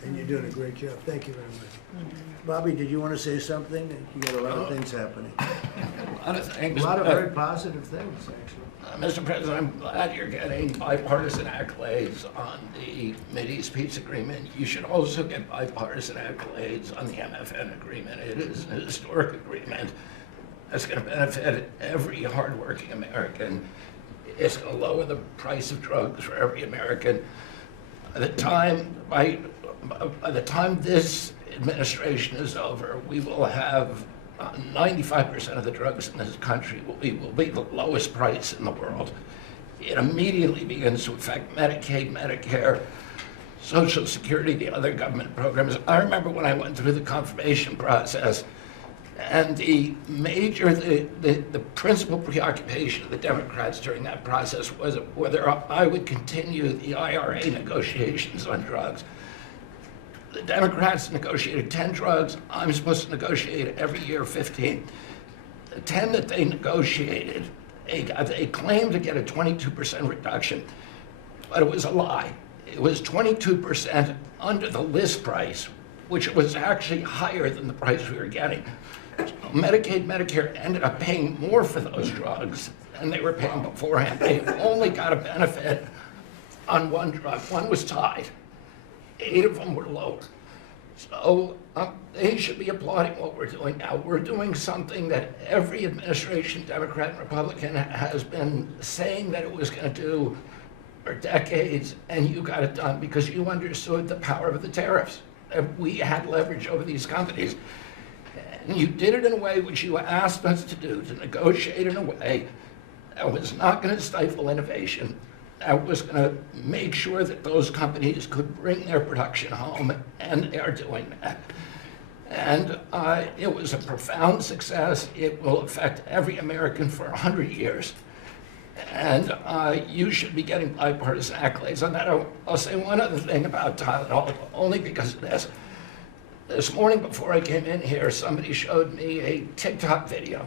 and you're doing a great job. Thank you very much. Bobby, did you want to say something? You got a lot of things happening. A lot of things. A lot of very positive things, actually. Mr. President, I'm glad you're getting bipartisan accolades on the Mideast Peace Agreement. You should also get bipartisan accolades on the MFN agreement. It is an historic agreement that's going to benefit every hardworking American. It's going to lower the price of drugs for every American. By the time this administration is over, we will have 95% of the drugs in this country will be the lowest price in the world. It immediately begins to affect Medicaid, Medicare, Social Security, the other government programs. I remember when I went through the confirmation process, and the principal preoccupation of the Democrats during that process was whether I would continue the IRA negotiations on drugs. The Democrats negotiated 10 drugs. I'm supposed to negotiate every year 15. The 10 that they negotiated, they claimed to get a 22% reduction, but it was a lie. it was 22% under the list price, which was actually higher than the price we were getting. So Medicaid, Medicare ended up paying more for those drugs than they were paying beforehand. They only got a benefit on one drug. One was tied. 8 of them were lower. So they should be applauding what we're doing now. We're doing something that every administration, Democrat and Republican, has been saying that it was going to do for decades, and you got it done because you understood the power of the tariffs. We had leverage over these companies. And you did it in a way which you asked us to do, to negotiate in a way that was not going to stifle innovation, that was going to make sure that those companies could bring their production home, and they are doing that. And it was a profound success. It will affect every American for 100 years. And you should be getting bipartisan accolades on that. I'll say one other thing about Tylenol, only because of this. This morning before I came in here, somebody showed me a TikTok video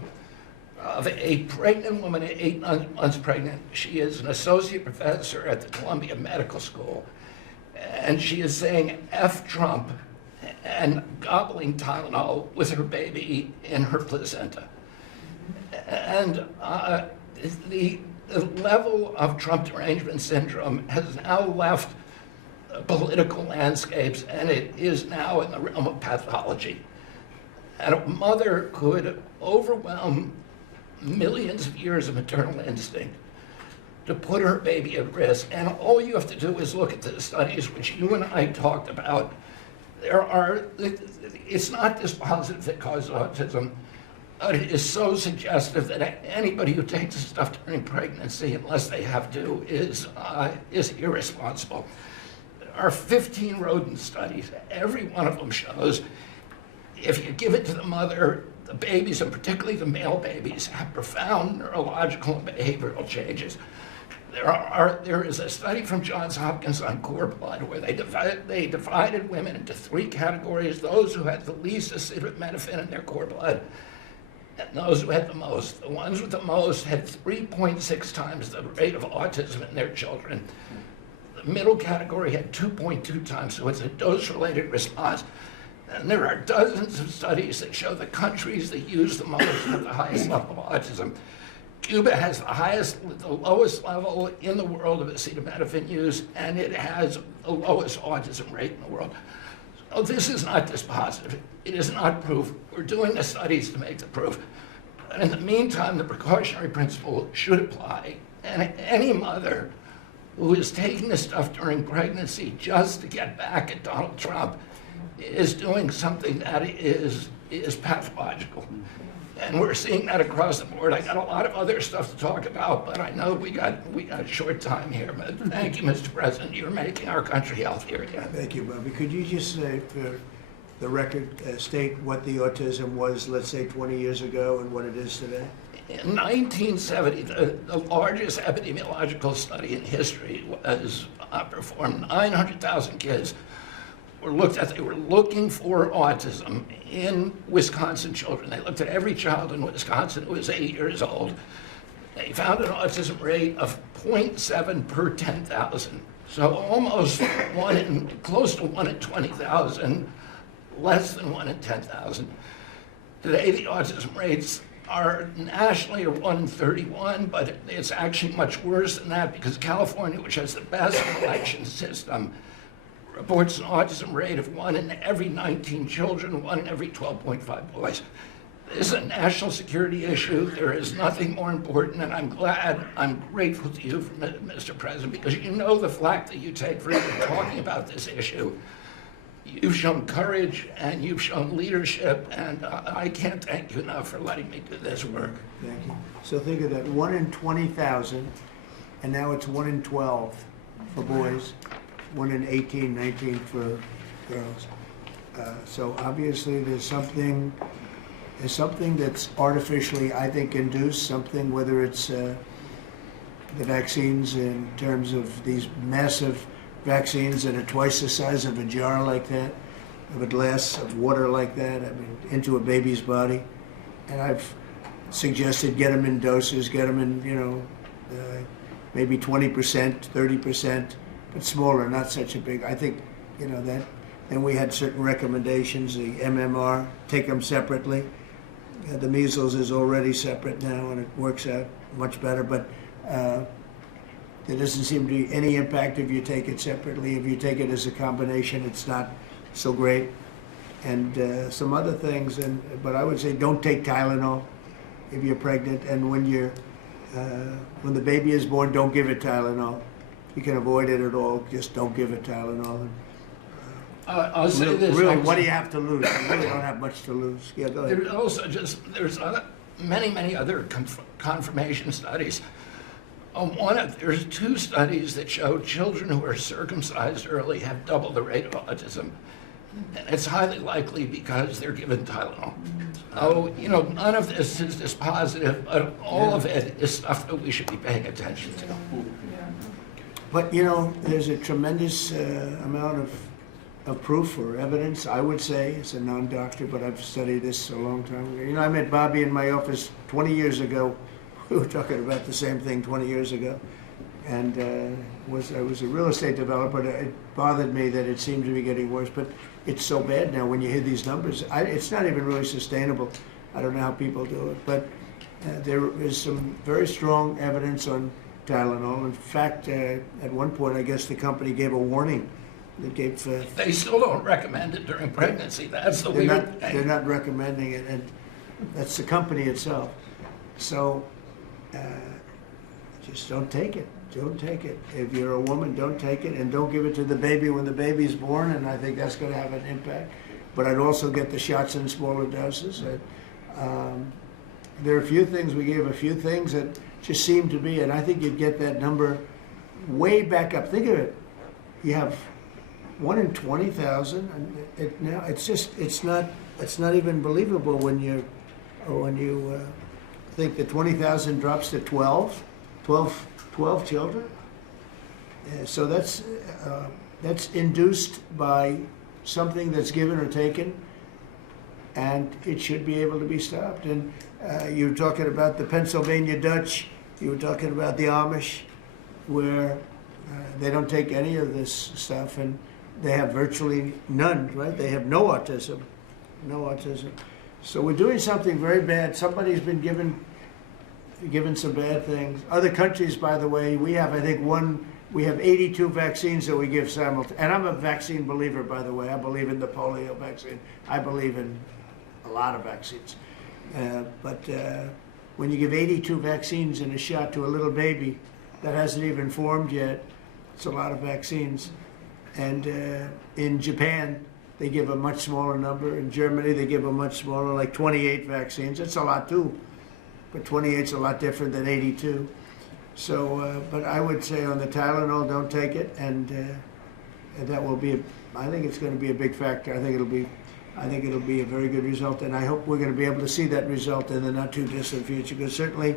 of a pregnant woman at 8 months pregnant. She is an associate professor at the Columbia Medical School. And she is saying F Trump and gobbling Tylenol with her baby in her placenta. And the level of Trump derangement syndrome has now left political landscapes, and it is now in the realm of pathology. And a mother could overwhelm millions of years of maternal instinct to put her baby at risk. And all you have to do is look at the studies which you and I talked about. It's not dispositive that causes autism, but it is so suggestive that anybody who takes this stuff during pregnancy, unless they have to, is irresponsible. There are 15 rodent studies. Every one of them shows if you give it to the mother, the babies, and particularly the male babies, have profound neurological and behavioral changes. There is a study from Johns Hopkins on cord blood where they divided women into 3 categories: those who had the least acetaminophen in their cord blood, and those who had the most. The ones with the most had 3.6 times the rate of autism in their children. The middle category had 2.2 times, so it's a dose-related response. And there are dozens of studies that show the countries that use the most have the highest level of autism. Cuba has the lowest level in the world of acetaminophen use, and it has the lowest autism rate in the world. So this is not dispositive. It is not proof. We're doing the studies to make the proof. But in the meantime, the precautionary principle should apply. And any mother who is taking this stuff during pregnancy just to get back at Donald Trump is doing something that is pathological. And we're seeing that across the board. I got a lot of other stuff to talk about, but I know we got a short time here. But thank you, Mr. President. You're making our country healthier again. Thank you, Bobby. Could you just say, for the record, state what the autism was, let's say, 20 years ago and what it is today? In 1970, the largest epidemiological study in history was performed. 900,000 kids were looked at. They were looking for autism in Wisconsin children. They looked at every child in Wisconsin who was 8 years old. They found an autism rate of 0.7 per 10,000. So almost close to 1 in 20,000, less than 1 in 10,000. Today, the autism rates are nationally 1 in 31, but it's actually much worse than that because California, which has the best collection system, reports an autism rate of 1 in every 19 children, 1 in every 12.5 boys. This is a national security issue. There is nothing more important, and I'm grateful to you, Mr. President, because you know the flack that you take for even talking about this issue. You've shown courage and you've shown leadership, and I can't thank you enough for letting me do this work. Thank you. So think of that, 1 in 20,000, and now it's 1 in 12 for boys, 1 in 18, 19 for girls. So obviously there's something that's artificially, I think, induced, something, whether it's the vaccines in terms of these massive vaccines that are twice the size of a jar like that, of a glass of water like that, I mean, into a baby's body. And I've suggested get them in doses, get them in, maybe 20%, 30%, but smaller, not such a big. I think, that. Then we had certain recommendations, the MMR, take them separately. The measles is already separate now, and it works out much better, but there doesn't seem to be any impact if you take it separately. If you take it as a combination, it's not so great. And some other things, but I would say don't take Tylenol if you're pregnant, and when the baby is born, don't give it Tylenol. You can avoid it at all, just don't give it Tylenol. I'll say this. Really, also. what do you have to lose? You really don't have much to lose. Yeah, go ahead. There's also there's many other confirmation studies. There's 2 studies that show children who are circumcised early have double the rate of autism. And it's highly likely because they're given Tylenol. So, none of this is dispositive, but all of it is stuff that we should be paying attention to. But, there's a tremendous amount of proof or evidence, I would say, as a non-doctor, but I've studied this a long time ago. I met Bobby in my office 20 years ago. We were talking about the same thing 20 years ago. And I was a real estate developer. It bothered me that it seemed to be getting worse, but it's so bad now when you hear these numbers. It's not even really sustainable. I don't know how people do it, but there is some very strong evidence on Tylenol. In fact, at one point, I guess the company gave a warning. They still don't recommend it during pregnancy. That's the weird thing. They're not recommending it, and that's the company itself. So just don't take it. Don't take it. If you're a woman, don't take it, and don't give it to the baby when the baby's born, and I think that's going to have an impact. But I'd also get the shots in smaller doses. There are a few things, we gave a few things that just seem to be, and I think you'd get that number way back up. Think of it. You have 1 in 20,000, and now it's not even believable when you think that 20,000 drops to 12 children. So that's induced by something that's given or taken, and it should be able to be stopped. And you were talking about the Pennsylvania Dutch, you were talking about the Amish, where they don't take any of this stuff, and they have virtually none, right? They have no autism. So we're doing something very bad. Somebody's been given some bad things. Other countries, by the way, we have 82 vaccines that we give simultaneously. And I'm a vaccine believer, by the way. I believe in the polio vaccine. I believe in a lot of vaccines. But when you give 82 vaccines in a shot to a little baby that hasn't even formed yet, it's a lot of vaccines. And in Japan, they give a much smaller number. In Germany, they give a much smaller, like 28 vaccines. It's a lot too, but 28's a lot different than 82. So, but I would say on the Tylenol, don't take it, and that will be. I think it's going to be a big factor. I think it'll be a very good result, and I hope we're going to be able to see that result in the not too distant future. Because certainly,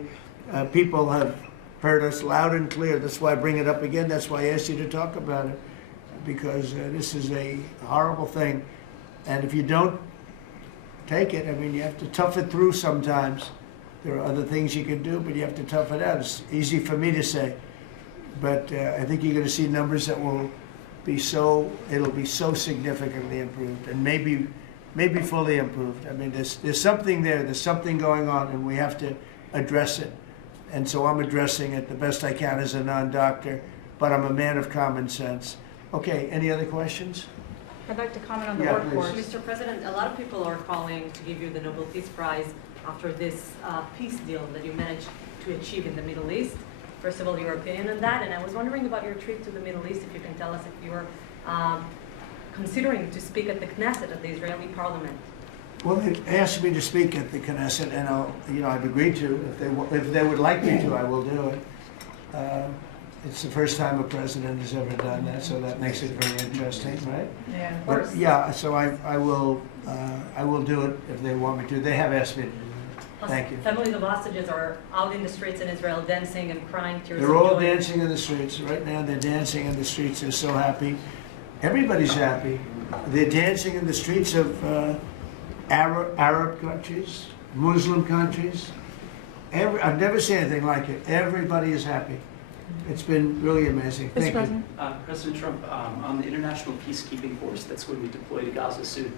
people have heard us loud and clear. That's why I bring it up again. That's why I asked you to talk about it, because this is a horrible thing, and if you don't take it, I mean, you have to tough it through sometimes. There are other things you can do, but you have to tough it out. It's easy for me to say, but I think you're going to see numbers that will be it'll be so significantly improved, and maybe fully improved. I mean, there's something there. There's something going on, and we have to address it. And so I'm addressing it the best I can as a non-doctor, but I'm a man of common sense. Okay, any other questions? I'd like to comment on the Yeah, workforce. please. Mr. President, a lot of people are calling to give you the Nobel Peace Prize after this peace deal that you managed to achieve in the Middle East. First of all, your opinion on that, and I was wondering about your trip to the Middle East, if you can tell us if you were considering to speak at the Knesset, at the Israeli parliament. Well, they asked me to speak at the Knesset, and I've agreed to. If they would like me to, I will do it. It's the first time a president has ever done that, so that makes it very interesting, right? Yeah, of But course. yeah, so I will do it if they want me to. They have asked me to do it. Plus, Thank you. families of hostages are out in the streets in Israel dancing and crying tears They're of all joy. dancing in the streets. Right now, they're dancing in the streets. They're so happy. Everybody's happy. They're dancing in the streets of Arab countries, Muslim countries. I've never seen anything like it. Everybody is happy. It's been really amazing. Mr. Thank you. President. President Trump, on the international peacekeeping force that's going to be deployed to Gaza soon,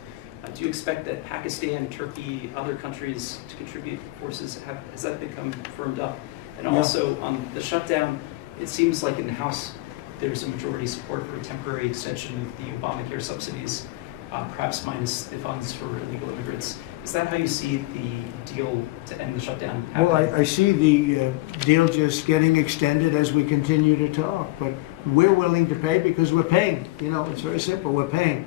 do you expect that Pakistan, Turkey, other countries to contribute forces? Has that become firmed up? And also on the shutdown, it seems like in the House there's a majority support for a temporary extension of the Obamacare subsidies, perhaps minus the funds for illegal immigrants. Is that how you see the deal to end the shutdown happening? Well, I see the deal just getting extended as we continue to talk, but we're willing to pay because we're paying. You know, it's very simple, we're paying.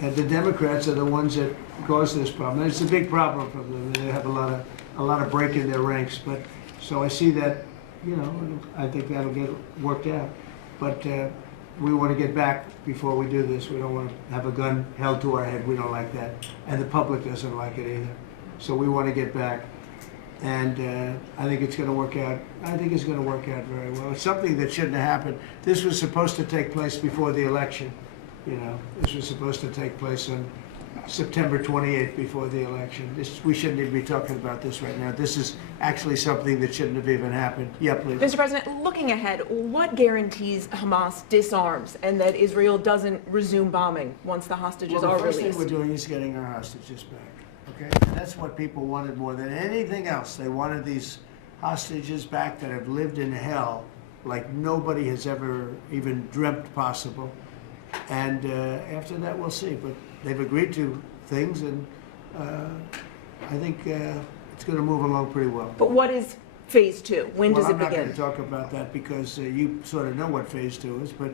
And the Democrats are the ones that cause this problem. And it's a big problem for them. They have a lot of break in their ranks. But so I see that, you know, I think that'll get worked out. But we want to get back before we do this. We don't want to have a gun held to our head. We don't like that. And the public doesn't like it either. So we want to get back. And I think it's going to work out. I think it's going to work out very well. It's something that shouldn't have happened. This was supposed to take place before the election. You know, this was supposed to take place on September 28th before the election. We shouldn't even be talking about this right now. This is actually something that shouldn't have even happened. Yeah, please. Mr. President, looking ahead, what guarantees Hamas disarms and that Israel doesn't resume bombing once the hostages are The first released? thing we're doing is getting our hostages back, okay? And that's what people wanted more than anything else. They wanted these hostages back that have lived in hell like nobody has ever even dreamt possible. And after that, we'll see. But they've agreed to things, and I think it's going to move along pretty well. But what is phase 2? When does it I'm not going begin? to talk about that because you sort of know what phase 2 is, but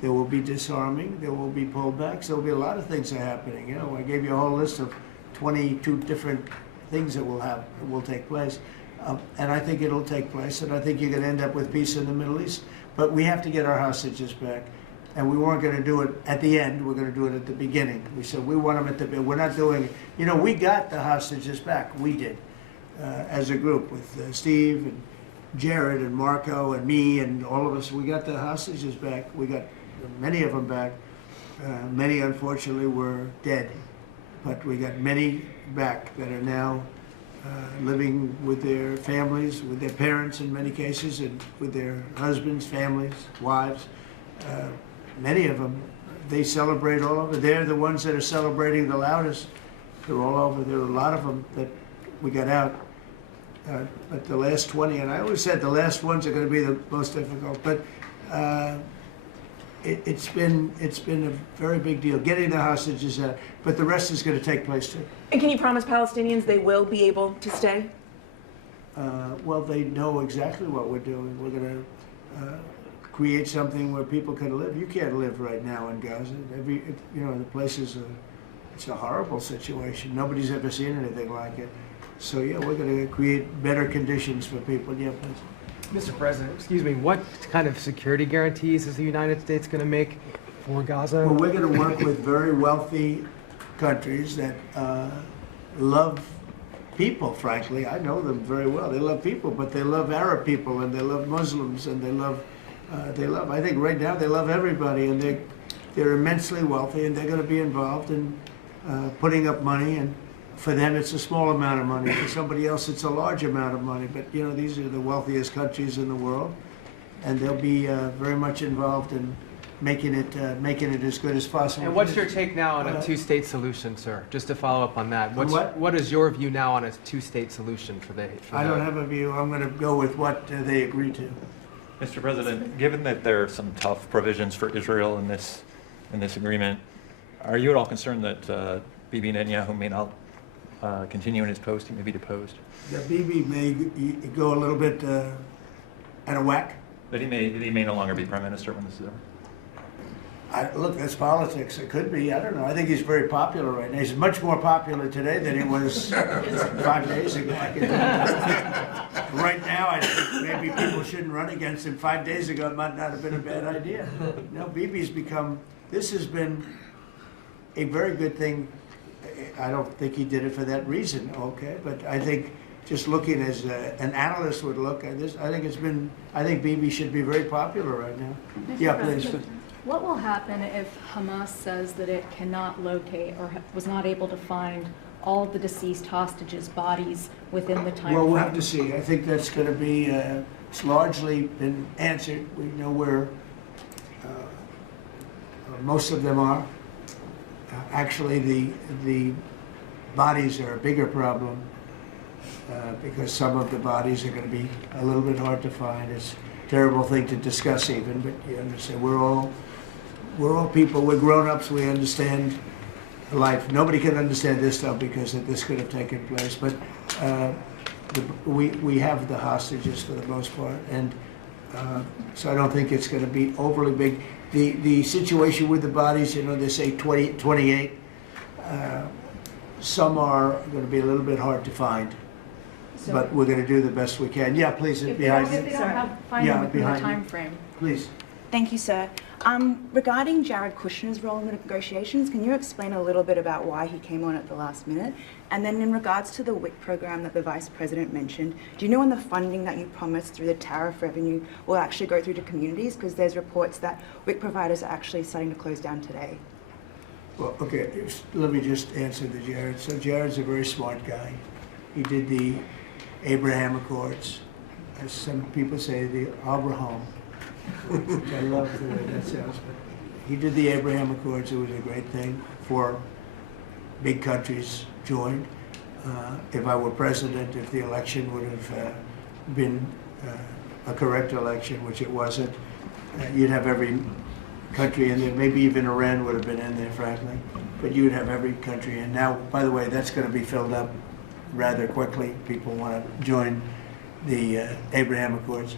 there will be disarming, there will be pullbacks, there will be a lot of things that are happening. You know, I gave you a whole list of 22 different things that will take place. And I think it'll take place, and I think you're going to end up with peace in the Middle East. But we have to get our hostages back. And we weren't going to do it at the end. We're going to do it at the beginning. We said we want them at the beginning. We're not doing it. You know, we got the hostages back. We did, as a group with Steve and Jared and Marco and me and all of us. We got the hostages back. We got many of them back. Many, unfortunately, were dead. But we got many back that are now living with their families, with their parents in many cases, and with their husbands, families, wives. Many of them, they celebrate all over. They're the ones that are celebrating the loudest. They're all over. There are a lot of them that we got out. But the last 20, and I always said the last ones are going to be the most difficult. But it's been a very big deal getting the hostages out. But the rest is going to take place too. And can you promise Palestinians they will be able to stay? Well, they know exactly what we're doing. We're going to create something where people can live. You can't live right now in Gaza. The place is it's a horrible situation. Nobody's ever seen anything like it. So yeah, we're going to create better conditions for people. Yeah, please. Mr. President, excuse me, what kind of security guarantees is the United States going to make for Gaza? Well, we're going to work with very wealthy countries that love people, frankly. I know them very well. They love people, but they love Arab people, and they love Muslims, and they love, I think right now they love everybody, and they're immensely wealthy, and they're going to be involved in putting up money, and for them it's a small amount of money. For somebody else it's a large amount of money, but you know, these are the wealthiest countries in the world, and they'll be very much involved in making it as good as possible. And what's your take now on a two-state solution, sir? Just to follow up on that. What is your view now on a two-state solution for the? I don't have a view. I'm going to go with what they agree to. Mr. President, given that there are some tough provisions for Israel in this agreement, are you at all concerned that Bibi Netanyahu may not continue in his post? He may be deposed. That Bibi may go a little bit at a whack. That he may no longer be prime minister when this is over. Look, that's politics. It could be. I don't know. I think he's very popular right now. He's much more popular today than he was 5 days ago. Right now, I think maybe people shouldn't run against him. 5 days ago, it might not have been a bad idea. No, Bibi's become. This has been a very good thing. I don't think he did it for that reason, okay? But I think just looking as an analyst would look at this, I think Bibi should be very popular right now. Mr. Yeah, President, please. What will happen if Hamas says that it cannot locate or was not able to find all the deceased hostages' bodies within the time Well, we'll frame? have to see. I think that's going to be, it's largely been answered. We know where most of them are. Actually, the bodies are a bigger problem because some of the bodies are going to be a little bit hard to find. It's a terrible thing to discuss even, but you understand, we're all people, we're grown-ups, we understand life. Nobody can understand this stuff because this could have taken place, but we have the hostages for the most part, and so I don't think it's going to be overly big. The situation with the bodies, you know, they say 28. Some are going to be a little bit hard to find, but we're going to do the best we can. Yeah, please, If they behind don't, you. if they don't have, find them within the time frame. Please. Thank you, sir. Regarding Jared Kushner's role in the negotiations, can you explain a little bit about why he came on at the last minute? And then in regards to the WIC program that the Vice President mentioned, do you know when the funding that you promised through the tariff revenue will actually go through to communities? Because there's reports that WIC providers are actually starting to close down today. Well, okay, let me just answer the Jared. So Jared's a very smart guy. He did the Abraham Accords, as some people say, the Abraham. Which I love the way that sounds. But he did the Abraham Accords. It was a great thing. 4 big countries joined. If I were president, if the election would have been a correct election, which it wasn't, you'd have every country in there. Maybe even Iran would have been in there, frankly. But you'd have every country in. Now, by the way, that's going to be filled up rather quickly. People want to join the Abraham Accords.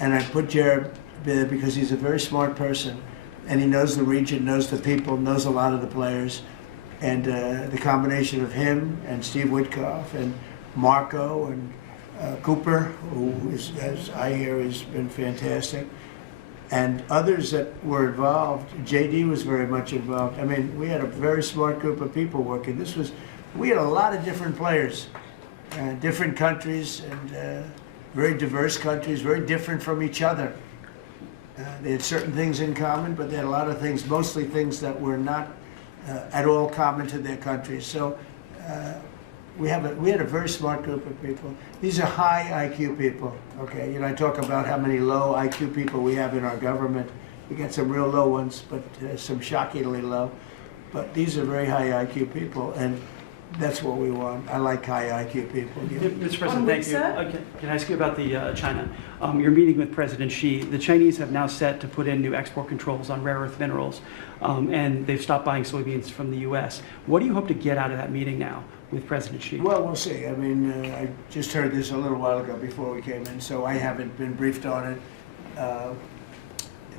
And I put Jared there because he's a very smart person, and he knows the region, knows the people, knows a lot of the players, and the combination of him and Steve Witkoff and Marco and Cooper, who is, as I hear, has been fantastic, and others that were involved. JD was very much involved. I mean, we had a very smart group of people working. We had a lot of different players, different countries, and very diverse countries, very different from each other. They had certain things in common, but they had a lot of things, mostly things that were not at all common to their countries. So we had a very smart group of people. These are high IQ people, okay? You know, I talk about how many low IQ people we have in our government. We got some real low ones, but some shockingly low. But these are very high IQ people, and that's what we want. I like high IQ people. Mr. President, thank you. Can I ask you about the China? You're meeting with President Xi. The Chinese have now set to put in new export controls on rare earth minerals, and they've stopped buying soybeans from the U.S. What do you hope to get out of that meeting now with President Xi? Well, we'll see. I mean, I just heard this a little while ago before we came in, so I haven't been briefed on it.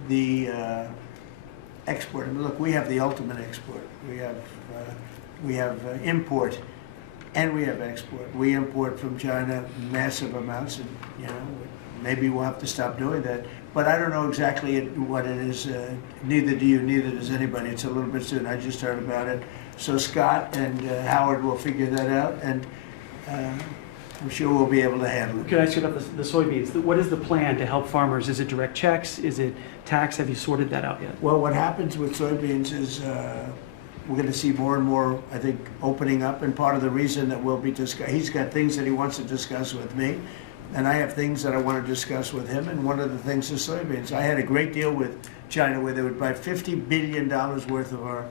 The export, I mean, look, we have the ultimate export. We have import and we have export. We import from China massive amounts, and you know, maybe we'll have to stop doing that. But I don't know exactly what it is. Neither do you, neither does anybody. It's a little bit soon. I just heard about it. So Scott and Howard will figure that out, and I'm sure we'll be able to handle it. Can I ask you about the soybeans? What is the plan to help farmers? Is it direct checks? Is it tax? Have you sorted that out yet? Well, what happens with soybeans is we're going to see more and more, I think, opening up, and part of the reason that we'll be discussing, he's got things that he wants to discuss with me, and I have things that I want to discuss with him, and one of the things is soybeans. I had a great deal with China where they would buy $50 billion worth of our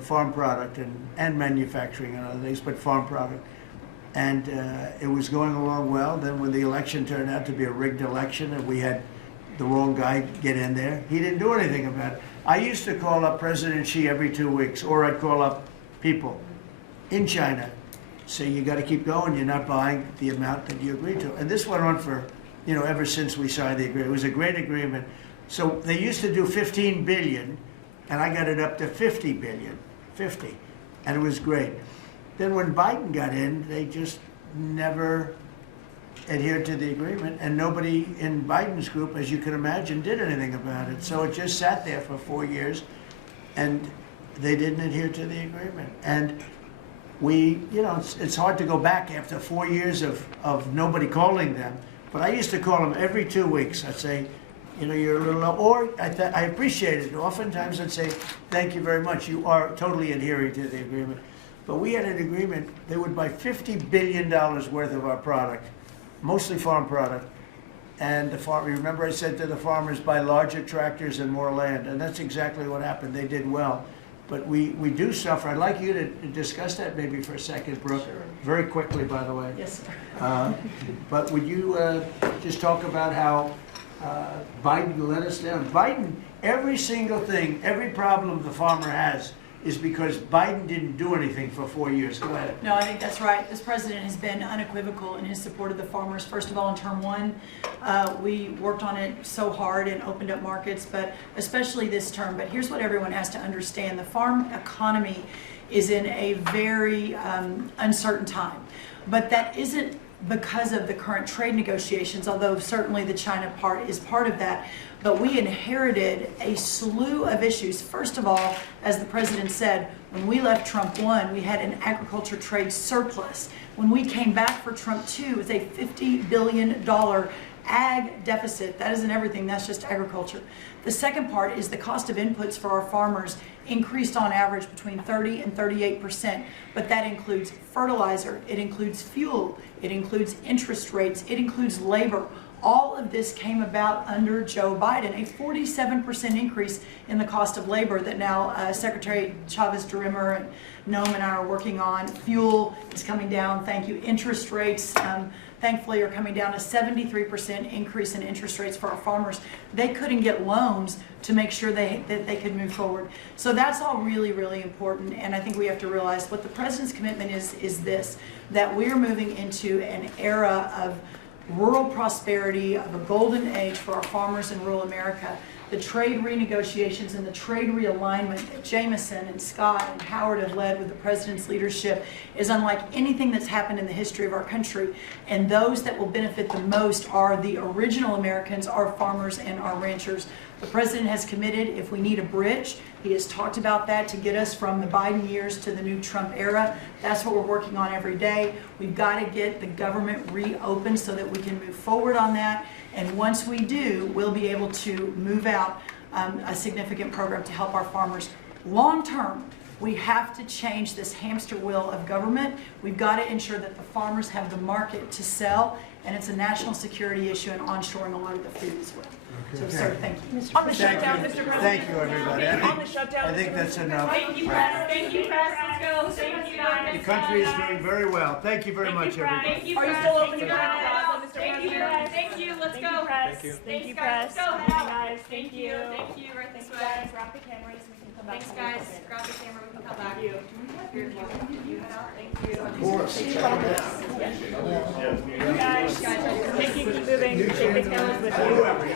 farm product and manufacturing and other things, but farm product. And it was going along well. Then when the election turned out to be a rigged election and we had the wrong guy get in there, he didn't do anything about it. I used to call up President Xi every 2 weeks, or I'd call up people in China, say, you got to keep going, you're not buying the amount that you agreed to. And this went on for, you know, ever since we signed the agreement. It was a great agreement. So they used to do 15 billion, and I got it up to 50 billion, 50, and it was great. Then when Biden got in, they just never adhered to the agreement, and nobody in Biden's group, as you can imagine, did anything about it. So it just sat there for 4 years, and they didn't adhere to the agreement. And we, you know, it's hard to go back after 4 years of nobody calling them, but I used to call them every 2 weeks. I'd say, you know, you're a little low, or I appreciate it. Oftentimes I'd say, thank you very much. You are totally adhering to the agreement. but we had an agreement, they would buy $50 billion worth of our product, mostly farm product. And the farm, remember I said to the farmers, buy larger tractors and more land, and that's exactly what happened. They did well. But we do suffer. I'd like you to discuss that maybe for a second, Brooke. Sure. Very quickly, by the way. Yes, sir. But would you just talk about how Biden let us down? Biden, every single thing, every problem the farmer has is because Biden didn't do anything for 4 years. Go ahead. No, I think that's right. This president has been unequivocal in his support of the farmers. First of all, in term one, we worked on it so hard and opened up markets, but especially this term. But here's what everyone has to understand. The farm economy is in a very uncertain time. But that isn't because of the current trade negotiations, although certainly the China part is part of that. But we inherited a slew of issues. First of all, as the president said, when we left Trump 1, we had an agriculture trade surplus. When we came back for Trump 2, it was a $50 billion ag deficit. That isn't everything, that's just agriculture. The second part is the cost of inputs for our farmers increased on average between 30 and 38%, but that includes fertilizer, it includes fuel, it includes interest rates, it includes labor. All of this came about under Joe Biden, a 47% increase in the cost of labor that now Secretary Chavez-DeRimmer and Noam and I are working on. Fuel is coming down, thank you. Interest rates, thankfully, are coming down. A 73% increase in interest rates for our farmers. They couldn't get loans to make sure that they could move forward. So that's all really, really important, and I think we have to realize what the president's commitment is this, that we're moving into an era of rural prosperity, of a golden age for our farmers in rural America. The trade renegotiations and the trade realignment that Jameson and Scott and Howard have led with the president's leadership is unlike anything that's happened in the history of our country. And those that will benefit the most are the original Americans, our farmers and our ranchers. The president has committed, if we need a bridge, he has talked about that to get us from the Biden years to the new Trump era. That's what we're working on every day. We've got to get the government reopened so that we can move forward on that. And once we do, we'll be able to move out a significant program to help our farmers. Long term, we have to change this hamster wheel of government. We've got to ensure that the farmers have the market to sell, and it's a national security issue and onshoring a lot of the food as well. So, sir, thank you. On the shutdown, Mr. President. Thank you, everybody. On the shutdown, I think that's enough. Thank you, press. Thank you, press. Let's go. Thank you, guys. The country is doing very well. Thank you very much, everybody. Thank you, Are you press. still open Thank to you, dialogue, press. Mr. Thank you, President? press. Thank you. Let's Thank go. you, press. Thank you. Thank you, Guys. press. Let's go. Thank you, guys. Thank you. Thank you. Right this Thank you, way. guys. Wrap the camera so we can come back. Thanks, guys. Grab the camera. We can come back. Thank you. Thank you. Of course. You guys, thank you. Keep moving. Take the cameras with you.